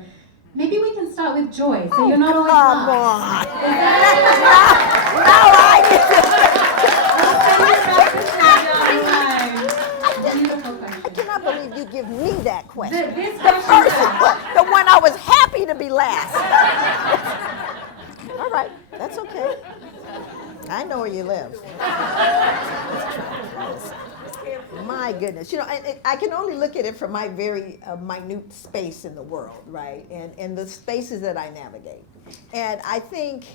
maybe we can start with Joy, so you're not always Come lost. on. Now I Beautiful question. I cannot believe you give me that question. This The question first one, the one I was happy to be last. All right, that's okay. I know where you live. My goodness. You know, I can only look at it from my very minute space in the world, right? And the spaces that I navigate. And I think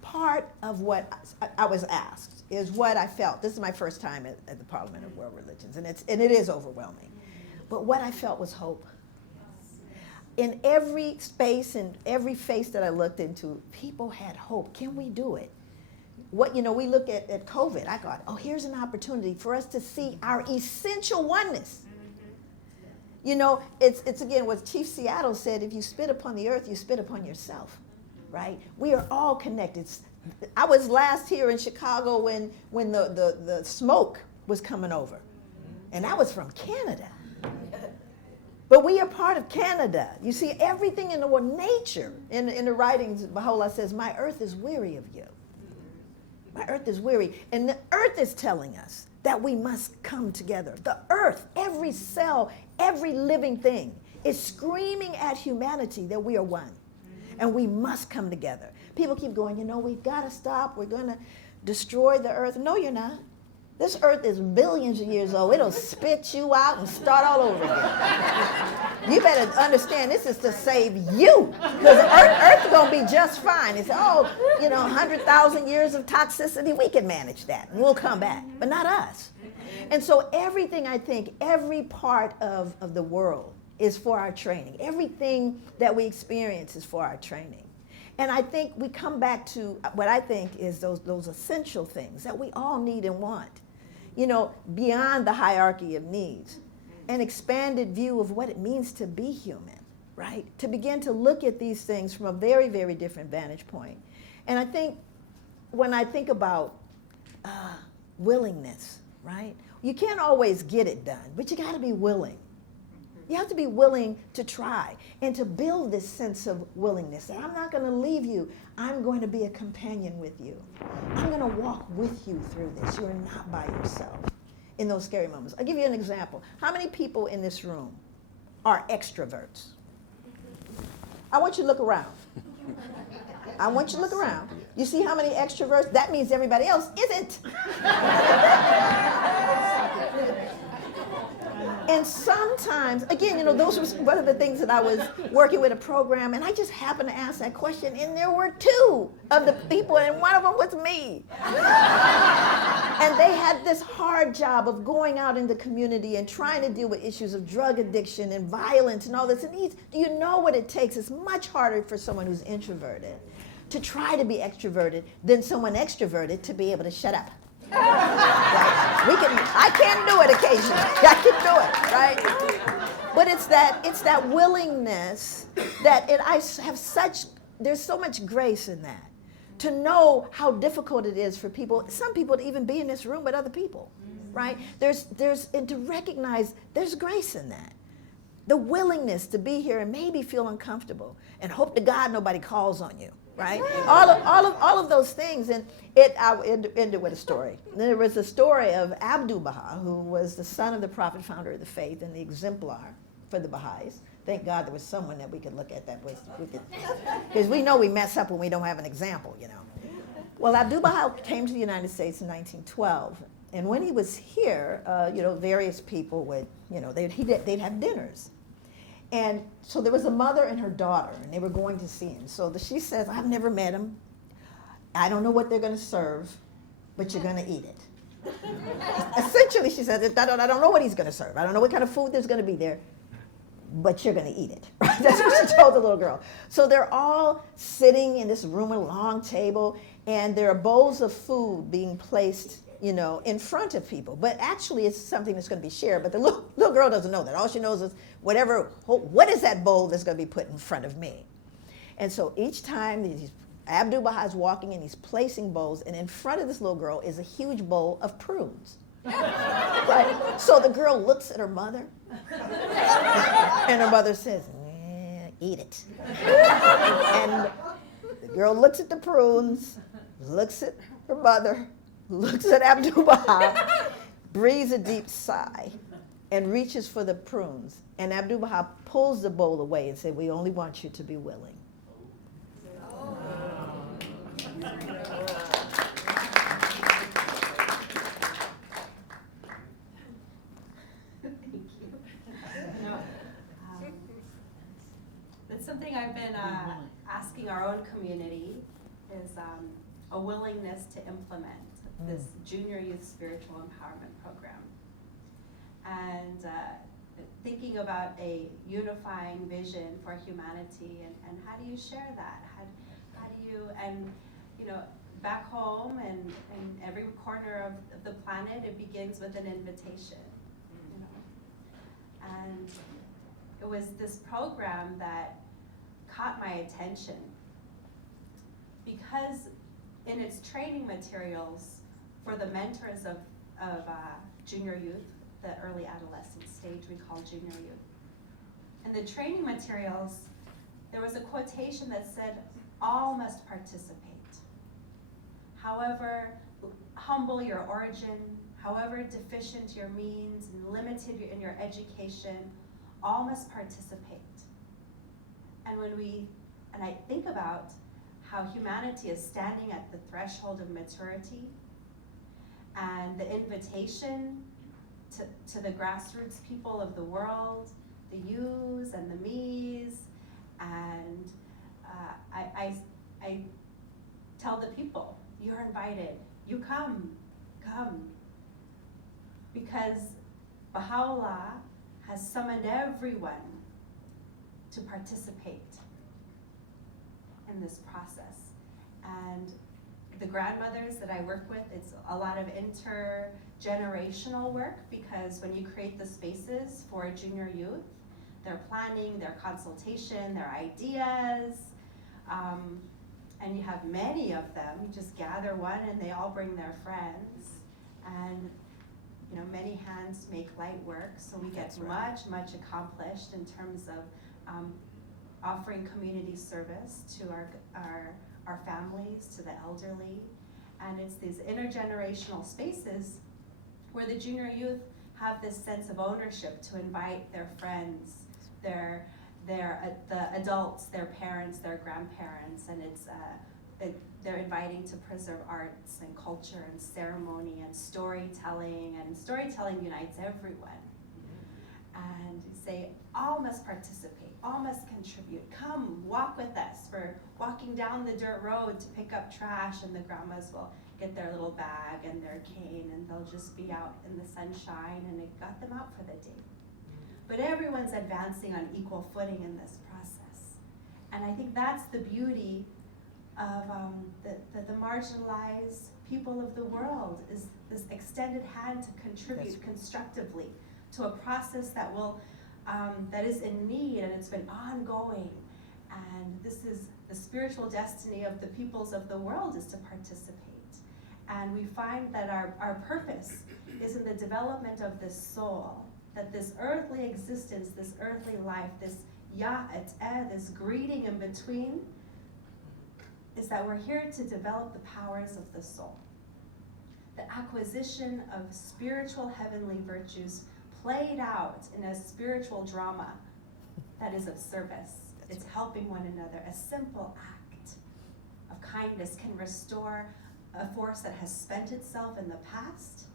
part of what I was asked is what I felt. This is my first time at the Parliament of World Religions, and it is overwhelming. But what I felt was hope. In every space and every face that I looked into, people had hope. Can we do it? What, you know, we look at COVID, I thought, oh, here's an opportunity for us to see our essential oneness. You know, it's again what Chief Seattle said, if you spit upon the earth, you spit upon yourself, right? We are all connected. I was last here in Chicago when the smoke was coming over, and that was from Canada. But we are part of Canada. You see, everything in the world, nature, in the writings, Baha'u'llah says, my earth is weary of you. My earth is weary. And the earth is telling us that we must come together. The earth, every cell, every living thing is screaming at humanity that we are one. And we must come together. People keep going, you know, we've got to stop. We're going to destroy the earth. No, you're not. This earth is billions of years old. It'll spit you out and start all over again. You better understand this is to save you. Because earth is going to be just fine. It's, oh, you know, 100,000 years of toxicity, we can manage that. And we'll come back. But not us. And so everything, I think, every part of the world is for our training. Everything that we experience is for our training. And I think we come back to what I think is those essential things that we all need and want. You know, beyond the hierarchy of needs. an expanded view of what it means to be human, right? To begin to look at these things from a very, very different vantage point. And I think when I think about willingness, right? You can't always get it done, but you got to be willing. You have to be willing to try and to build this sense of willingness. That I'm not going to leave you. I'm going to be a companion with you. I'm going to walk with you through this. You are not by yourself in those scary moments. I'll give you an example. How many people in this room are extroverts? I want you to look around. I want you to look around. You see how many extroverts? That means everybody else isn't. And sometimes, again, you know, those were one of the things that I was working with a program, and I just happened to ask that question, and there were two of the people, and one of them was me. And they had this hard job of going out in the community and trying to deal with issues of drug addiction and violence and all this. And do you know what it takes? It's much harder for someone who's introverted to try to be extroverted than someone extroverted to be able to shut up. Right? I can do it occasionally. I can do it, right? But it's that willingness that there's so much grace in that. To know how difficult it is for people, some people to even be in this room with other people, right? And to recognize there's grace in that. The willingness to be here and maybe feel uncomfortable and hope to God nobody calls on you. Right? All of those things. And I ended with a story. There was a story of Abdu'l-Baha, who was the son of the prophet, founder of the faith, and the exemplar for the Baha'is. Thank God there was someone that we could look at that was, because we know we mess up when we don't have an example, you know. Well, Abdu'l-Baha came to the United States in 1912. And when he was here, various people would, they'd have dinners. And so there was a mother and her daughter, and they were going to see him. So she says, I've never met him. I don't know what they're going to serve, but you're going to eat it. Essentially, she says, I don't know what he's going to serve. I don't know what kind of food there's going to be there, but you're going to eat it. Right? That's what she told the little girl. So they're all sitting in this room with a long table, and there are bowls of food being placed in front of people. But actually, it's something that's going to be shared. But the little girl doesn't know that. All she knows is what is that bowl that's going to be put in front of me? And so each time Abdu'l-Baha is walking and he's placing bowls, and in front of this little girl is a huge bowl of prunes. Right? So the girl looks at her mother, and her mother says, eat it. And the girl looks at the prunes, looks at her mother, looks at Abdu'l-Baha, breathes a deep sigh, and reaches for the prunes. And Abdu'l-Baha pulls the bowl away and said, we only want you to be willing. That's something I've been asking our own community is a willingness to implement this Junior Youth Spiritual Empowerment Program. And thinking about a unifying vision for humanity and how do you share that? How do you, back home and in every corner of the planet, it begins with an invitation. And it was this program that caught my attention because in its training materials for the mentors of junior youth, the early adolescent stage we call junior youth. In the training materials, there was a quotation that said, all must participate. However humble your origin, however deficient your means and limited in your education, all must participate. And I think about how humanity is standing at the threshold of maturity and the invitation to the grassroots people of the world, the yous and the me's, and I tell the people, you're invited, you come. Because Baha'u'llah has summoned everyone to participate in this process. And the grandmothers that I work with, it's a lot of intergenerational work, because when you create the spaces for junior youth, their planning, their consultation, their ideas, and you have many of them. You just gather one and they all bring their friends. And you know, many hands make light work, so we get much accomplished in terms of offering community service to our families, to the elderly. And it's these intergenerational spaces where the junior youth have this sense of ownership to invite their friends, the adults, their parents, their grandparents, and they're inviting to preserve arts and culture and ceremony and storytelling unites everyone. And say, all must participate, all must contribute. Come, walk with us. We're walking down the dirt road to pick up trash, and the grandmas will get their little bag and their cane, and they'll just be out in the sunshine, and it got them out for the day. But everyone's advancing on equal footing in this process. And I think that's the beauty of the marginalized people of the world, is this extended hand to contribute constructively to a process that will that is in need, and it's been ongoing. And this is the spiritual destiny of the peoples of the world, is to participate. And we find that our purpose is in the development of this soul, that this earthly existence, this earthly life, this this greeting in between, is that we're here to develop the powers of the soul. The acquisition of spiritual heavenly virtues played out in a spiritual drama that is of service. It's helping one another. A simple act of kindness can restore a force that has spent itself in the past,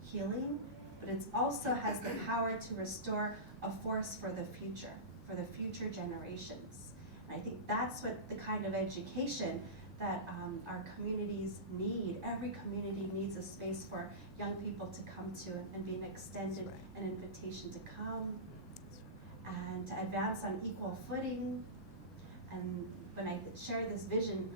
healing, but it also has the power to restore a force for the future generations. And I think that's what the kind of education that our communities need. Every community needs a space for young people to come to and be an extended an invitation to come and to advance on equal footing. And when I share this vision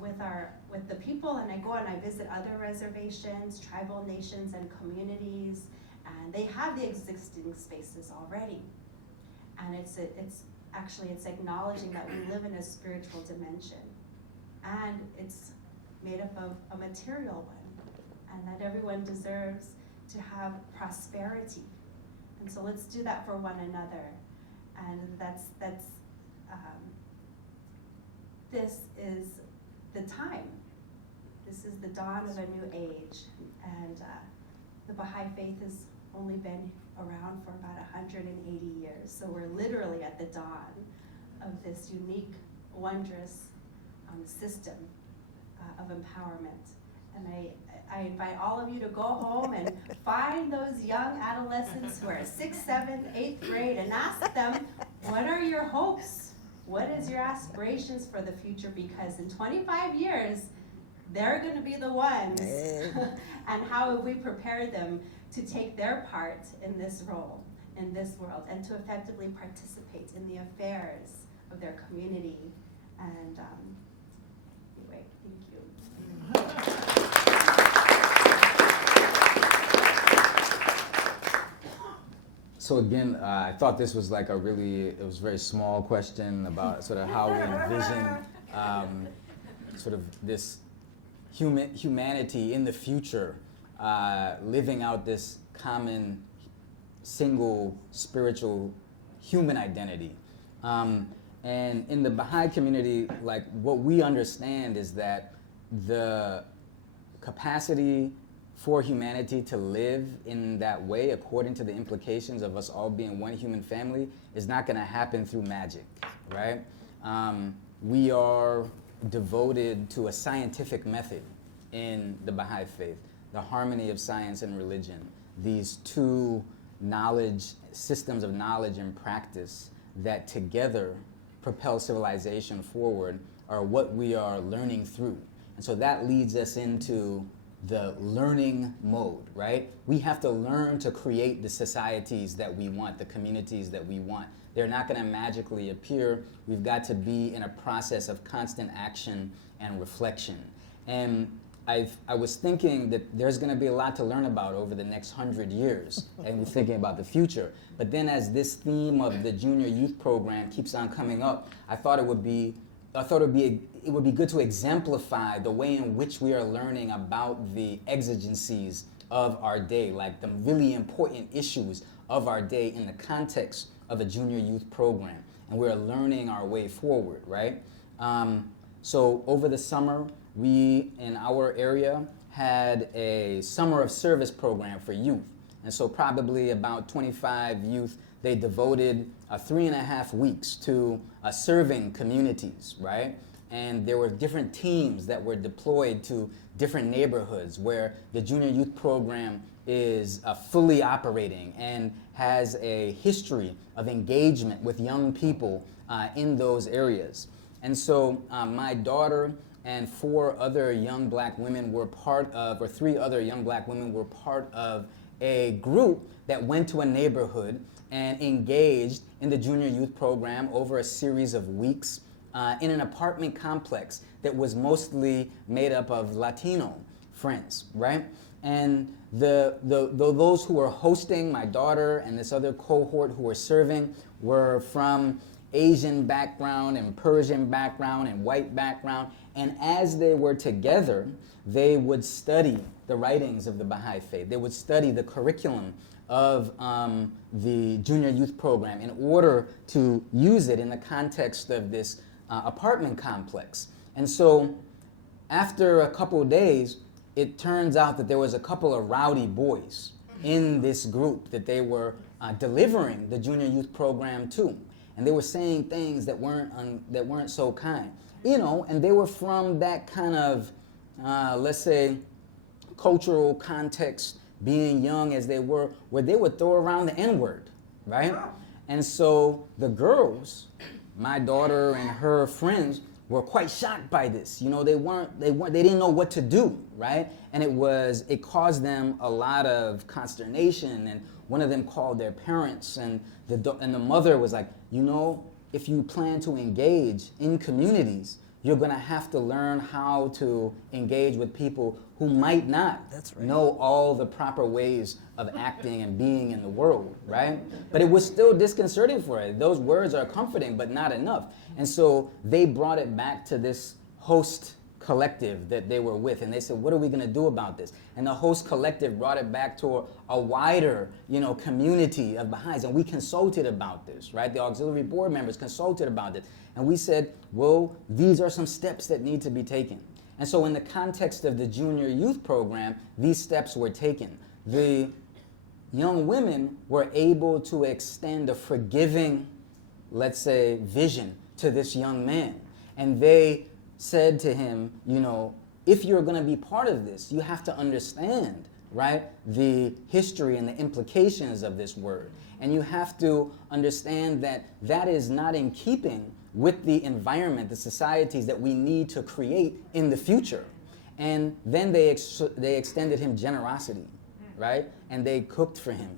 with the people, and I go and I visit other reservations, tribal nations and communities, and they have the existing spaces already. And it's acknowledging that we live in a spiritual dimension, and it's made up of a material one, and that everyone deserves to have prosperity. And so let's do that for one another. And this is the time. This is the dawn of a new age. And the Baha'i faith has only been around for about 180 years. So we're literally at the dawn of this unique, wondrous system of empowerment. And I invite all of you to go home and find those young adolescents who are 6th, 7th, 8th grade and ask them, what are your hopes? What is your aspirations for the future? Because in 25 years, they're going to be the ones. And how have we prepared them to take their part in this role, in this world, and to effectively participate in the affairs of their community? And anyway, thank you. So again, I thought this was like it was a very small question about sort of how we envision sort of this humanity in the future, living out this common, single, spiritual, human identity. And in the Baha'i community, like what we understand is that the capacity for humanity to live in that way, according to the implications of us all being one human family, is not going to happen through magic, right? We are devoted to a scientific method in the Baha'i faith, the harmony of science and religion, these two systems of knowledge and practice that together propel civilization forward are what we are learning through. And so that leads us into the learning mode, right? We have to learn to create the societies that we want, the communities that we want. They're not going to magically appear. We've got to be in a process of constant action and reflection. And I was thinking that there's going to be a lot to learn about over the next 100 years, and we're thinking about the future. But then as this theme of the junior youth program keeps on coming up, I thought it would be good to exemplify the way in which we are learning about the exigencies of our day, like the really important issues of our day in the context of a junior youth program. And we're learning our way forward, right? So over the summer, we, in our area, had a summer of service program for youth. And so probably about 25 youth, they devoted 3.5 weeks to serving communities, right? And there were different teams that were deployed to different neighborhoods where the junior youth program is fully operating and has a history of engagement with young people in those areas. And so my daughter and 4 other young black women were part of, or 3 other young black women were part of a group that went to a neighborhood and engaged in the junior youth program over a series of weeks in an apartment complex that was mostly made up of Latino friends, right? And those who were hosting, my daughter and this other cohort who were serving, were from Asian background and Persian background and white background. And as they were together, they would study the writings of the Baha'i faith. They would study the curriculum of the junior youth program in order to use it in the context of this apartment complex. And so after a couple of days, it turns out that there was a couple of rowdy boys in this group that they were delivering the junior youth program to. And they were saying things that weren't so kind. You know, and they were from that kind of, let's say, cultural context, being young as they were, where they would throw around the N-word, right? And so the girls, my daughter and her friends, were quite shocked by this. You know, they didn't know what to do, right? And it caused them a lot of consternation. And one of them called their parents, and the mother was like, you know, if you plan to engage in communities, you're going to have to learn how to engage with people who might not know all the proper ways of acting and being in the world, right? But it was still disconcerting for her. Those words are comforting, but not enough. And so they brought it back to this host collective that they were with, and they said, what are we going to do about this? And the host collective brought it back to a wider, community of Baha'is, and we consulted about this, right? The auxiliary board members consulted about it, and we said, well, these are some steps that need to be taken. And so in the context of the junior youth program, these steps were taken. The young women were able to extend a forgiving, let's say, vision to this young man, and they said to him, if you're going to be part of this, you have to understand, right, the history and the implications of this word. And you have to understand that that is not in keeping with the environment, the societies that we need to create in the future. And then they extended him generosity, right? And they cooked for him.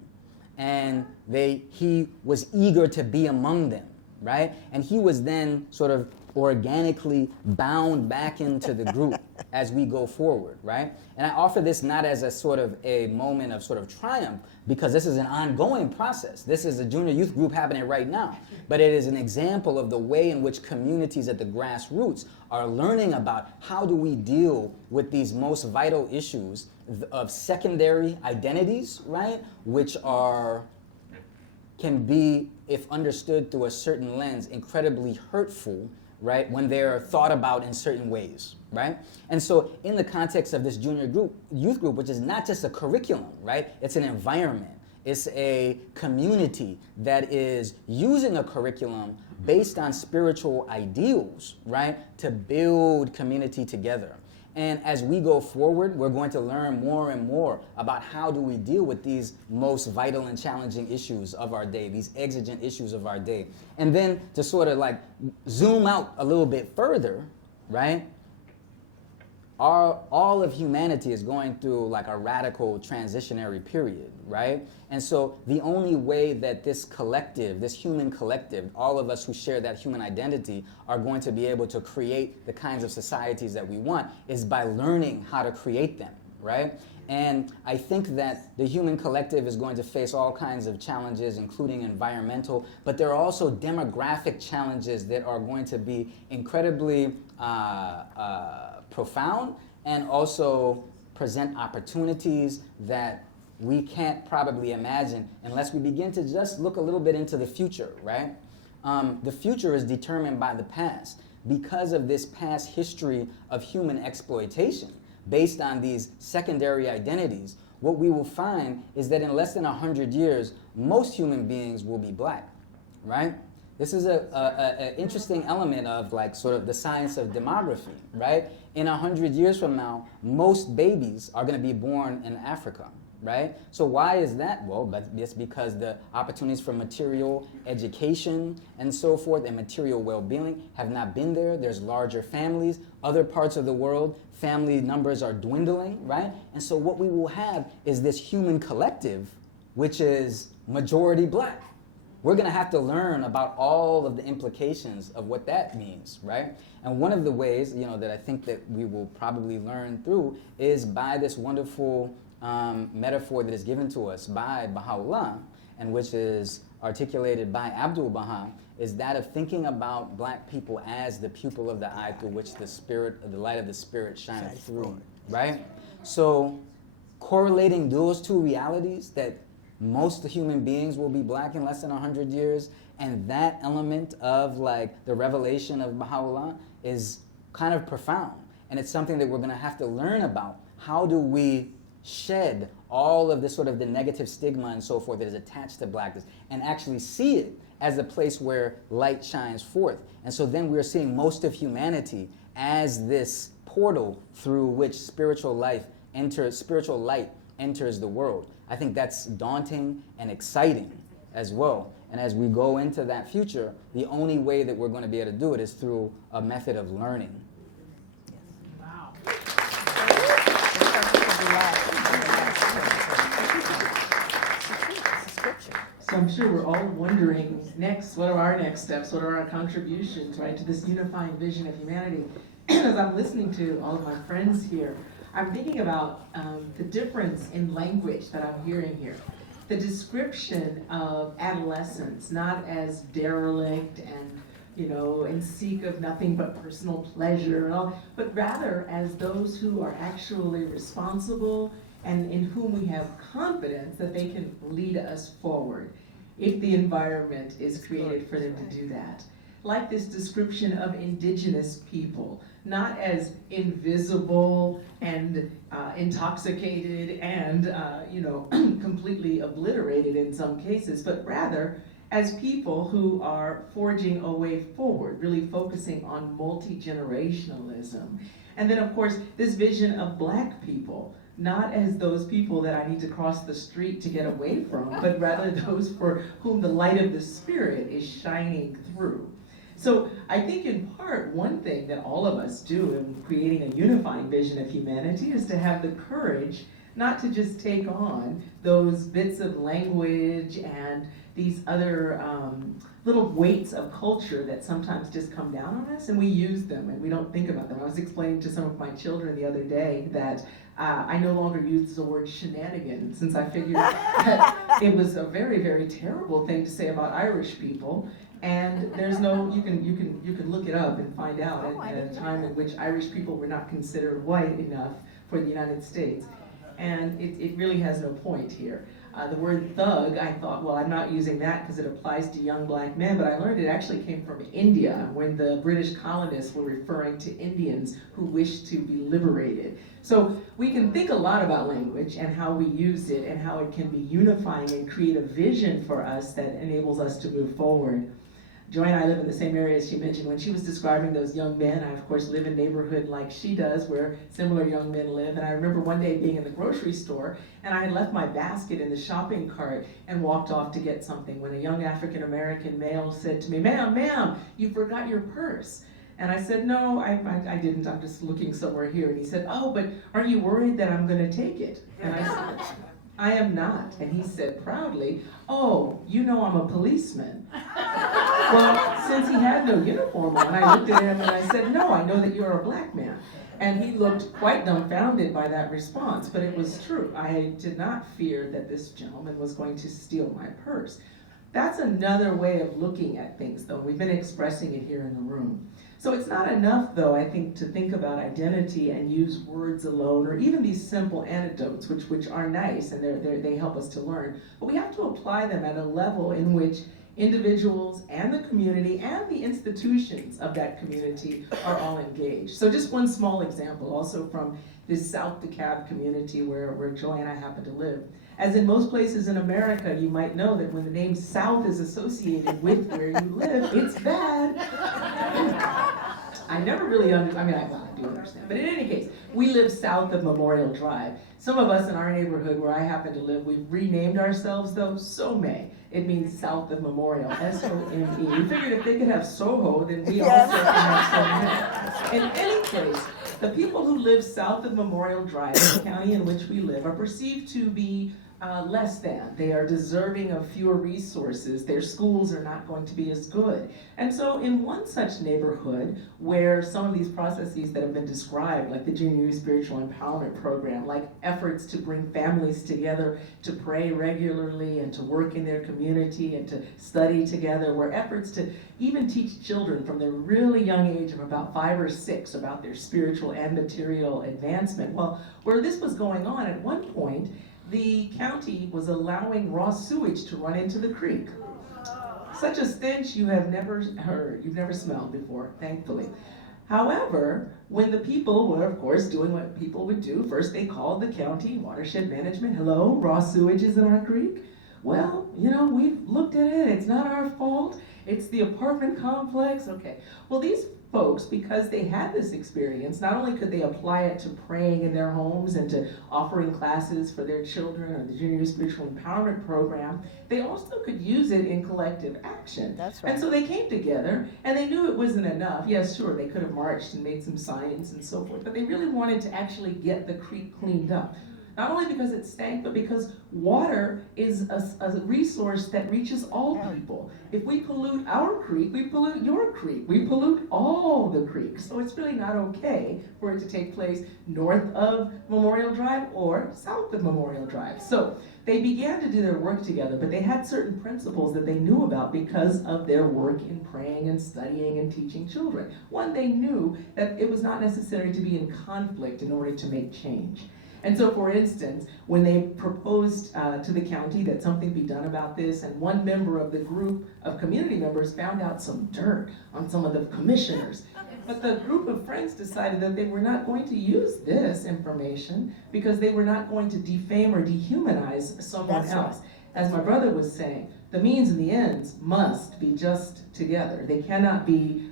And he was eager to be among them, right? And he was then sort of organically bound back into the group as we go forward, right? And I offer this not as a sort of a moment of sort of triumph, because this is an ongoing process. This is a junior youth group happening right now, but it is an example of the way in which communities at the grassroots are learning about how do we deal with these most vital issues of secondary identities, right? Which can be, if understood through a certain lens, incredibly hurtful, right, when they're thought about in certain ways, right? And so in the context of this junior youth group, which is not just a curriculum, right? It's an environment. It's a community that is using a curriculum based on spiritual ideals, right, to build community together. And as we go forward, we're going to learn more and more about how do we deal with these most vital and challenging issues of our day, these exigent issues of our day. And then to sort of like zoom out a little bit further, right? all of humanity is going through like a radical transitionary period, right? And so the only way that this collective, this human collective, all of us who share that human identity are going to be able to create the kinds of societies that we want is by learning how to create them, right? And I think that the human collective is going to face all kinds of challenges, including environmental, but there are also demographic challenges that are going to be incredibly profound and also present opportunities that we can't probably imagine unless we begin to just look a little bit into the future, right? The future is determined by the past because of this past history of human exploitation. Based on these secondary identities, what we will find is that in less than 100 years, most human beings will be black, right? This is an interesting element of like sort of the science of demography, right? In 100 years from now, most babies are going to be born in Africa, right? So why is that? Well, that's because the opportunities for material education and so forth and material well-being have not been there. There's larger families. Other parts of the world, family numbers are dwindling, right? And so what we will have is this human collective, which is majority black. We're going to have to learn about all of the implications of what that means, right? And one of the ways, that I think that we will probably learn through is by this wonderful metaphor that is given to us by Baha'u'llah, and which is articulated by Abdul Baha, is that of thinking about black people as the pupil of the eye through which the light of the spirit shines through, right? So correlating those two realities, that most human beings will be black in less than 100 years, and that element of like the revelation of Baha'u'llah is kind of profound. And it's something that we're going to have to learn about. How do we shed all of this sort of the negative stigma and so forth that is attached to blackness and actually see it as a place where light shines forth? And so then we're seeing most of humanity as this portal through which spiritual light enters the world. I think that's daunting and exciting as well. And as we go into that future, the only way that we're going to be able to do it is through a method of learning. Wow. So I'm sure we're all wondering next, what are our next steps? What are our contributions, right, to this unifying vision of humanity? As I'm listening to all of my friends here, I'm thinking about the difference in language that I'm hearing here. The description of adolescence, not as derelict and, in seek of nothing but personal pleasure, and all, but rather as those who are actually responsible and in whom we have confidence that they can lead us forward if the environment is created for them to do that. Like this description of indigenous people, not as invisible and intoxicated and completely obliterated in some cases, but rather as people who are forging a way forward, really focusing on multi-generationalism. And then of course, this vision of black people, not as those people that I need to cross the street to get away from, but rather those for whom the light of the Spirit is shining through. So I think in part, one thing that all of us do in creating a unifying vision of humanity is to have the courage not to just take on those bits of language and these other little weights of culture that sometimes just come down on us, and we use them and we don't think about them. I was explaining to some of my children the other day that I no longer use the word shenanigans, since I figured that it was a very, very terrible thing to say about Irish people. And there's no, you can look it up and find out at a time in which Irish people were not considered white enough for the United States. And it really has no point here. The word thug, I thought, well, I'm not using that because it applies to young black men, but I learned it actually came from India when the British colonists were referring to Indians who wished to be liberated. So we can think a lot about language and how we use it and how it can be unifying and create a vision for us that enables us to move forward. Joy and I live in the same area as she mentioned. When she was describing those young men, I of course live in a neighborhood like she does where similar young men live. And I remember one day being in the grocery store and I had left my basket in the shopping cart and walked off to get something when a young African American male said to me, ma'am, you forgot your purse. And I said, no, I didn't. I'm just looking somewhere here. And he said, oh, but aren't you worried that I'm going to take it? And I said, I am not. And he said proudly, oh, you know I'm a policeman. Well, since he had no uniform on, I looked at him and I said, no, I know that you're a black man. And he looked quite dumbfounded by that response, but it was true. I did not fear that this gentleman was going to steal my purse. That's another way of looking at things, though. We've been expressing it here in the room. So it's not enough, though, I think, to think about identity and use words alone, or even these simple anecdotes, which are nice and they help us to learn. But we have to apply them at a level in which individuals and the community and the institutions of that community are all engaged. So just one small example, also from this South DeKalb community where Joy and I happen to live. As in most places in America, you might know that when the name South is associated with where you live, it's bad. I never really understand, I do understand. But in any case, we live south of Memorial Drive. Some of us in our neighborhood where I happen to live, we've renamed ourselves though, SOME. It means south of Memorial, S-O-M-E. We figured if they could have Soho, then we also can have SOME. In any case, the people who live south of Memorial Drive, the county in which we live, are perceived to be less than. They are deserving of fewer resources. Their schools are not going to be as good. And so in one such neighborhood where some of these processes that have been described, like the Junior Youth Spiritual Empowerment Program, like efforts to bring families together to pray regularly and to work in their community and to study together, were efforts to even teach children from their really young age of about 5 or 6 about their spiritual and material advancement. Well, where this was going on, at one point, the county was allowing raw sewage to run into the creek. Such a stench you have never heard, you've never smelled before, thankfully. However, when the people were, of course, doing what people would do, first they called the county watershed management. Hello, raw sewage is in our creek? Well, we've looked at it, it's not our fault. It's the apartment complex. Okay. Well, these folks, because they had this experience, not only could they apply it to praying in their homes and to offering classes for their children or the Junior Youth Spiritual Empowerment Program, they also could use it in collective action. That's right. And so they came together, and they knew it wasn't enough. Yes, sure, they could have marched and made some signs and so forth, but they really wanted to actually get the creek cleaned up. Not only because it stank, but because water is a resource that reaches all people. If we pollute our creek, we pollute your creek. We pollute all the creeks. So it's really not okay for it to take place north of Memorial Drive or south of Memorial Drive. So they began to do their work together, but they had certain principles that they knew about because of their work in praying and studying and teaching children. One, they knew that it was not necessary to be in conflict in order to make change. And so, for instance, when they proposed to the county that something be done about this, and one member of the group of community members found out some dirt on some of the commissioners, but the group of friends decided that they were not going to use this information because they were not going to defame or dehumanize someone else. As my brother was saying, the means and the ends must be just together. They cannot be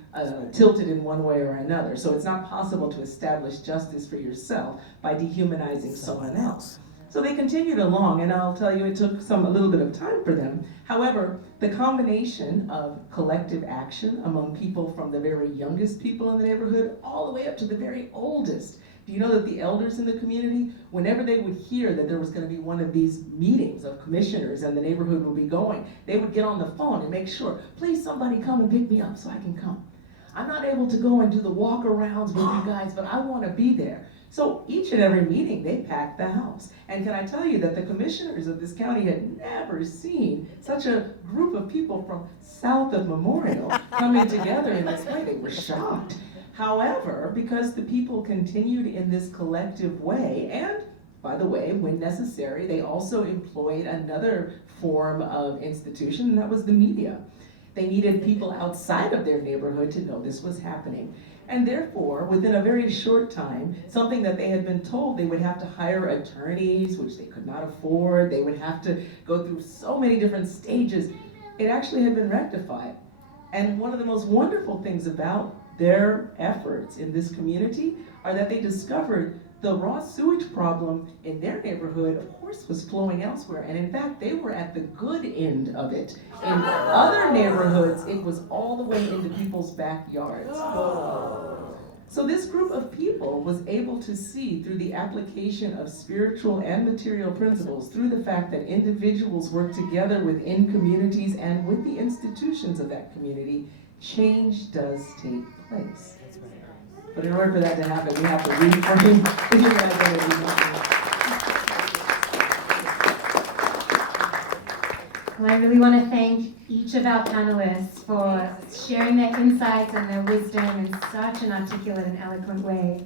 tilted in one way or another. So it's not possible to establish justice for yourself by dehumanizing someone else. So they continued along, and I'll tell you, it took a little bit of time for them. However, the combination of collective action among people from the very youngest people in the neighborhood all the way up to the very oldest. Do you know that the elders in the community, whenever they would hear that there was going to be one of these meetings of commissioners and the neighborhood would be going, they would get on the phone and make sure, please somebody come and pick me up so I can come. I'm not able to go and do the walk-arounds with you guys, but I want to be there. So each and every meeting, they packed the house. And can I tell you that the commissioners of this county had never seen such a group of people from south of Memorial coming together in this way. They were shocked. However, because the people continued in this collective way, and by the way, when necessary, they also employed another form of institution, and that was the media. They needed people outside of their neighborhood to know this was happening. And therefore, within a very short time, something that they had been told they would have to hire attorneys, which they could not afford, they would have to go through so many different stages, it actually had been rectified. And one of the most wonderful things about their efforts in this community are that they discovered the raw sewage problem in their neighborhood, of course, was flowing elsewhere. And in fact, they were at the good end of it. In other neighborhoods, it was all the way into people's backyards. So this group of people was able to see through the application of spiritual and material principles, through the fact that individuals work together within communities and with the institutions of that community, change does take place. But in order for that to happen, we have to reframe the human identity. Well, I really want to thank each of our panelists for sharing their insights and their wisdom in such an articulate and eloquent way.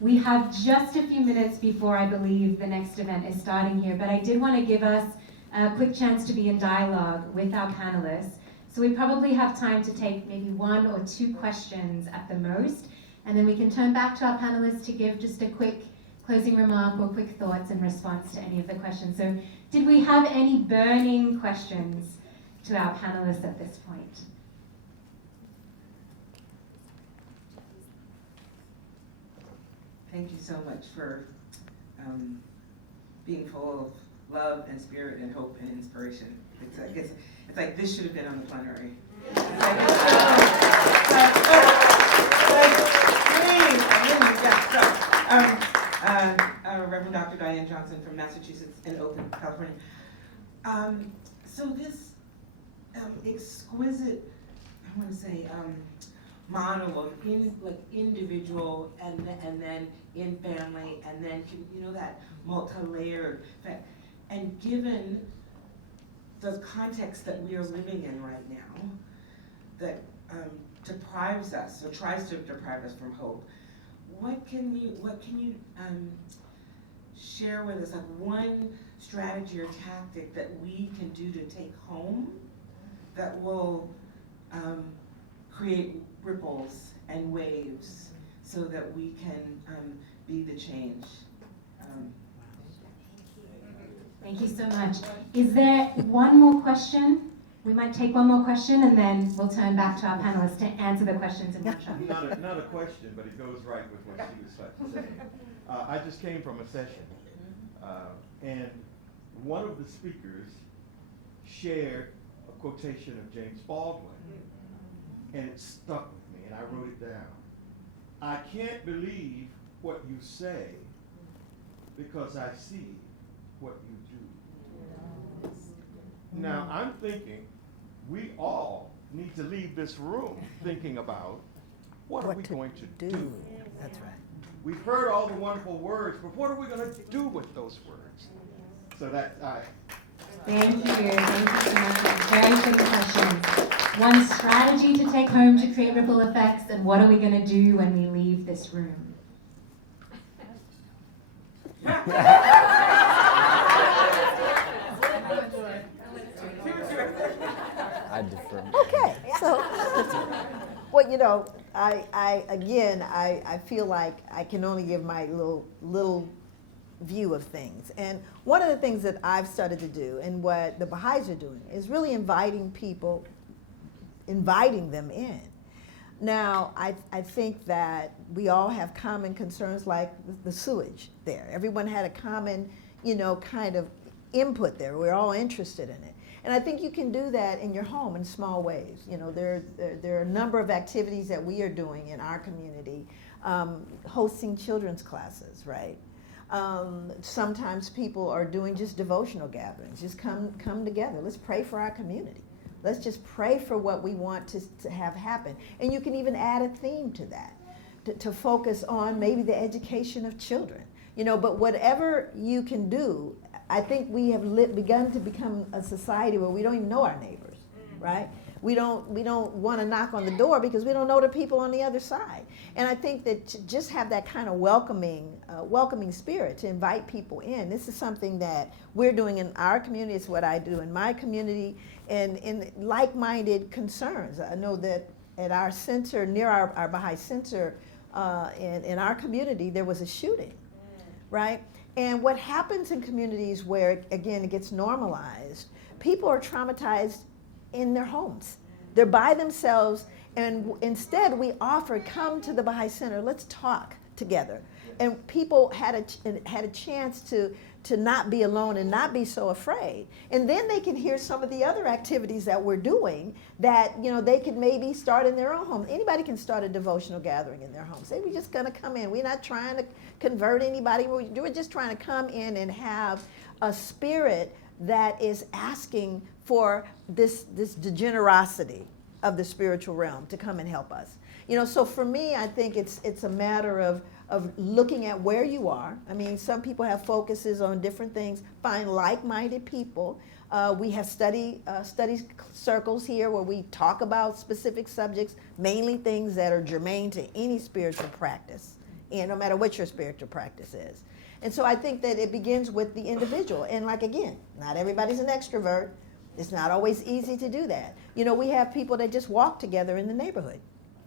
We have just a few minutes before I believe the next event is starting here, but I did want to give us a quick chance to be in dialogue with our panelists. So we probably have time to take maybe 1 or 2 questions at the most, and then we can turn back to our panelists to give just a quick closing remark or quick thoughts in response to any of the questions. So did we have any burning questions to our panelists at this point? Thank you so much for being full of love and spirit and hope and inspiration. It's like this should have been on the plenary. Reverend Dr. Diane Johnson from Massachusetts in Oakland, California. So this exquisite, I want to say, monologue in like individual and then in family and then that multi-layered effect. And given the context that we are living in right now, that deprives us or tries to deprive us from hope, what can you share with us, like one strategy or tactic that we can do to take home that will create ripples and waves so that we can be the change? Thank you so much. Is there one more question? We might take one more question and then we'll turn back to our panelists to answer the questions in one shot. Not a question, but it goes right with what she was saying. I just came from a session, and one of the speakers shared a quotation of James Baldwin, and it stuck with me, and I wrote it down. I can't believe what you say because I see what you do. Now, I'm thinking we all need to leave this room thinking about what are we going to do? That's right. We've heard all the wonderful words, but what are we going to do with those words? So that Thank you so much. Very quick questions. One strategy to take home to create ripple effects, and what are we going to do when we leave this room? I defer. Okay, so, well, I feel like I can only give my little view of things. And one of the things that I've started to do, and what the Baha'is are doing, is really inviting them in. Now, I think that we all have common concerns like the sewage there. Everyone had a common, kind of input there. We're all interested in it. And I think you can do that in your home in small ways. There are a number of activities that we are doing in our community, hosting children's classes, right? Sometimes people are doing just devotional gatherings. Just come together. Let's pray for our community. Let's just pray for what we want to have happen. And you can even add a theme to that, to focus on maybe the education of children. But whatever you can do, I think we have begun to become a society where we don't even know our neighbors, right? We don't want to knock on the door because we don't know the people on the other side. And I think that to just have that kind of welcoming spirit to invite people in. This is something that we're doing in our community. It's what I do in my community, and in like-minded concerns. I know that at our center, near our Baha'i center in our community, there was a shooting, right? And what happens in communities where, again, it gets normalized, people are traumatized in their homes. They're by themselves, and instead we offer, come to the Baha'i Center, let's talk together. and people had a chance to not be alone and not be so afraid. And then they can hear some of the other activities that we're doing that, they could maybe start in their own home. Anybody can start a devotional gathering in their home. Say, we're just going to come in. We're not trying to convert anybody. We're just trying to come in and have a spirit that is asking for this generosity of the spiritual realm to come and help us. So for me, I think it's a matter of looking at where you are. I mean, some people have focuses on different things. Find like-minded people. We have study circles here where we talk about specific subjects, mainly things that are germane to any spiritual practice, and no matter what your spiritual practice is. And so I think that it begins with the individual. And again, not everybody's an extrovert. It's not always easy to do that. We have people that just walk together in the neighborhood.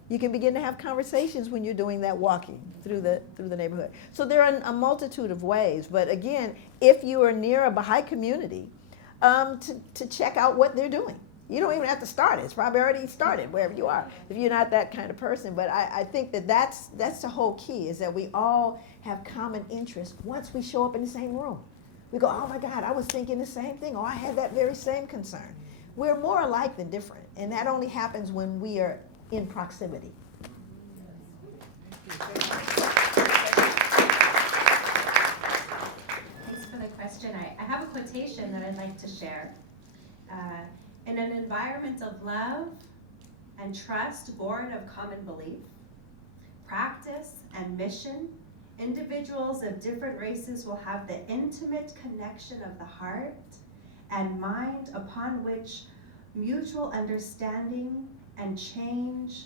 You can begin to have conversations when you're doing that walking through the neighborhood. So there are a multitude of ways. But again, if you are near a Baha'i community, to check out what they're doing. You don't even have to start it. It's probably already started wherever you are, if you're not that kind of person. But I think that's the whole key, is that we all have common interests once we show up in the same room. We go, oh my God, I was thinking the same thing. Oh, I had that very same concern. We're more alike than different. And that only happens when we are in proximity. Thanks for the question. I have a quotation that I'd like to share. In an environment of love and trust born of common belief, practice, and mission, individuals of different races will have the intimate connection of the heart and mind upon which mutual understanding and change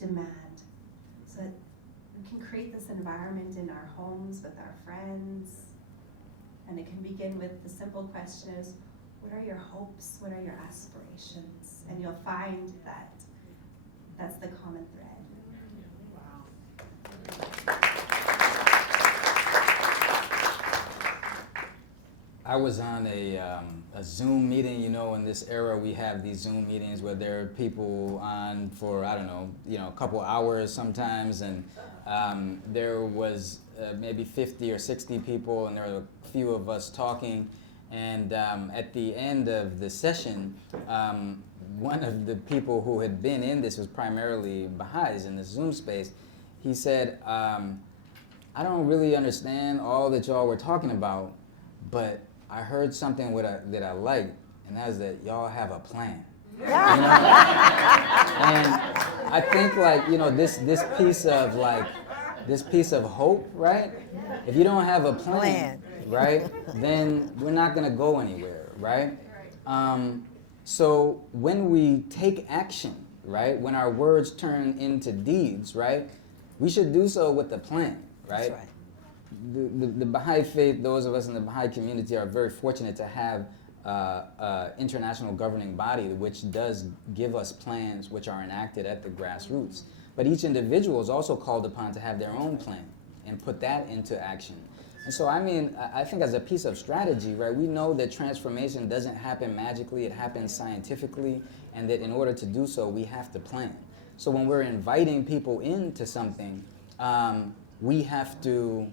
demand. So that we can create this environment in our homes with our friends, and it can begin with the simple question is, what are your hopes? What are your aspirations? And you'll find that that's the common thread. I was on a Zoom meeting. In this era we have these Zoom meetings where there are people on for, I don't know, a couple hours sometimes, and there was maybe 50 or 60 people, and there were a few of us talking. And at the end of the session, one of the people who had been in this was primarily Baha'is in this Zoom space. He said, I don't really understand all that y'all were talking about, but I heard something that I liked, and that is that y'all have a plan. And I think this piece of hope, right? If you don't have a plan. Right? Then we're not going to go anywhere, right? So when we take action, right, when our words turn into deeds, right, we should do so with a plan, right? That's right. The Baha'i faith, those of us in the Baha'i community are very fortunate to have an international governing body which does give us plans which are enacted at the grassroots. But each individual is also called upon to have their own plan and put that into action. And so, I think as a piece of strategy, right, we know that transformation doesn't happen magically, it happens scientifically, and that in order to do so, we have to plan. So when we're inviting people into something, we have to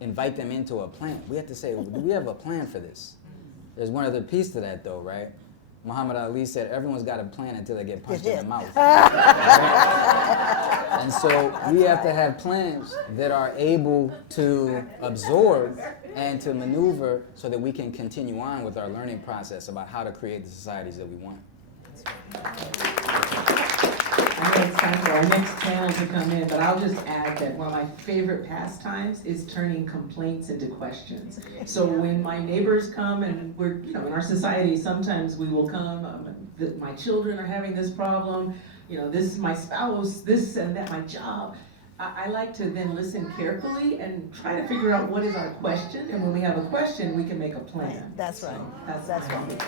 invite them into a plan. We have to say, do we have a plan for this? There's one other piece to that, though, right? Muhammad Ali said, everyone's got a plan until they get punched in the mouth. And so we have to have plans that are able to absorb and to maneuver so that we can continue on with our learning process about how to create the societies that we want. I know it's time for our next panel to come in, but I'll just add that one of my favorite pastimes is turning complaints into questions. So when my neighbors come, and we're, in our society, sometimes we will come, my children are having this problem, this is my spouse, this and that, my job. I like to then listen carefully and try to figure out what is our question, and when we have a question, we can make a plan. That's right. So That's right.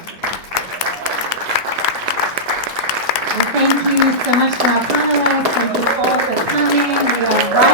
Well, thank you so much to our panelists. Thank you all for coming. We are right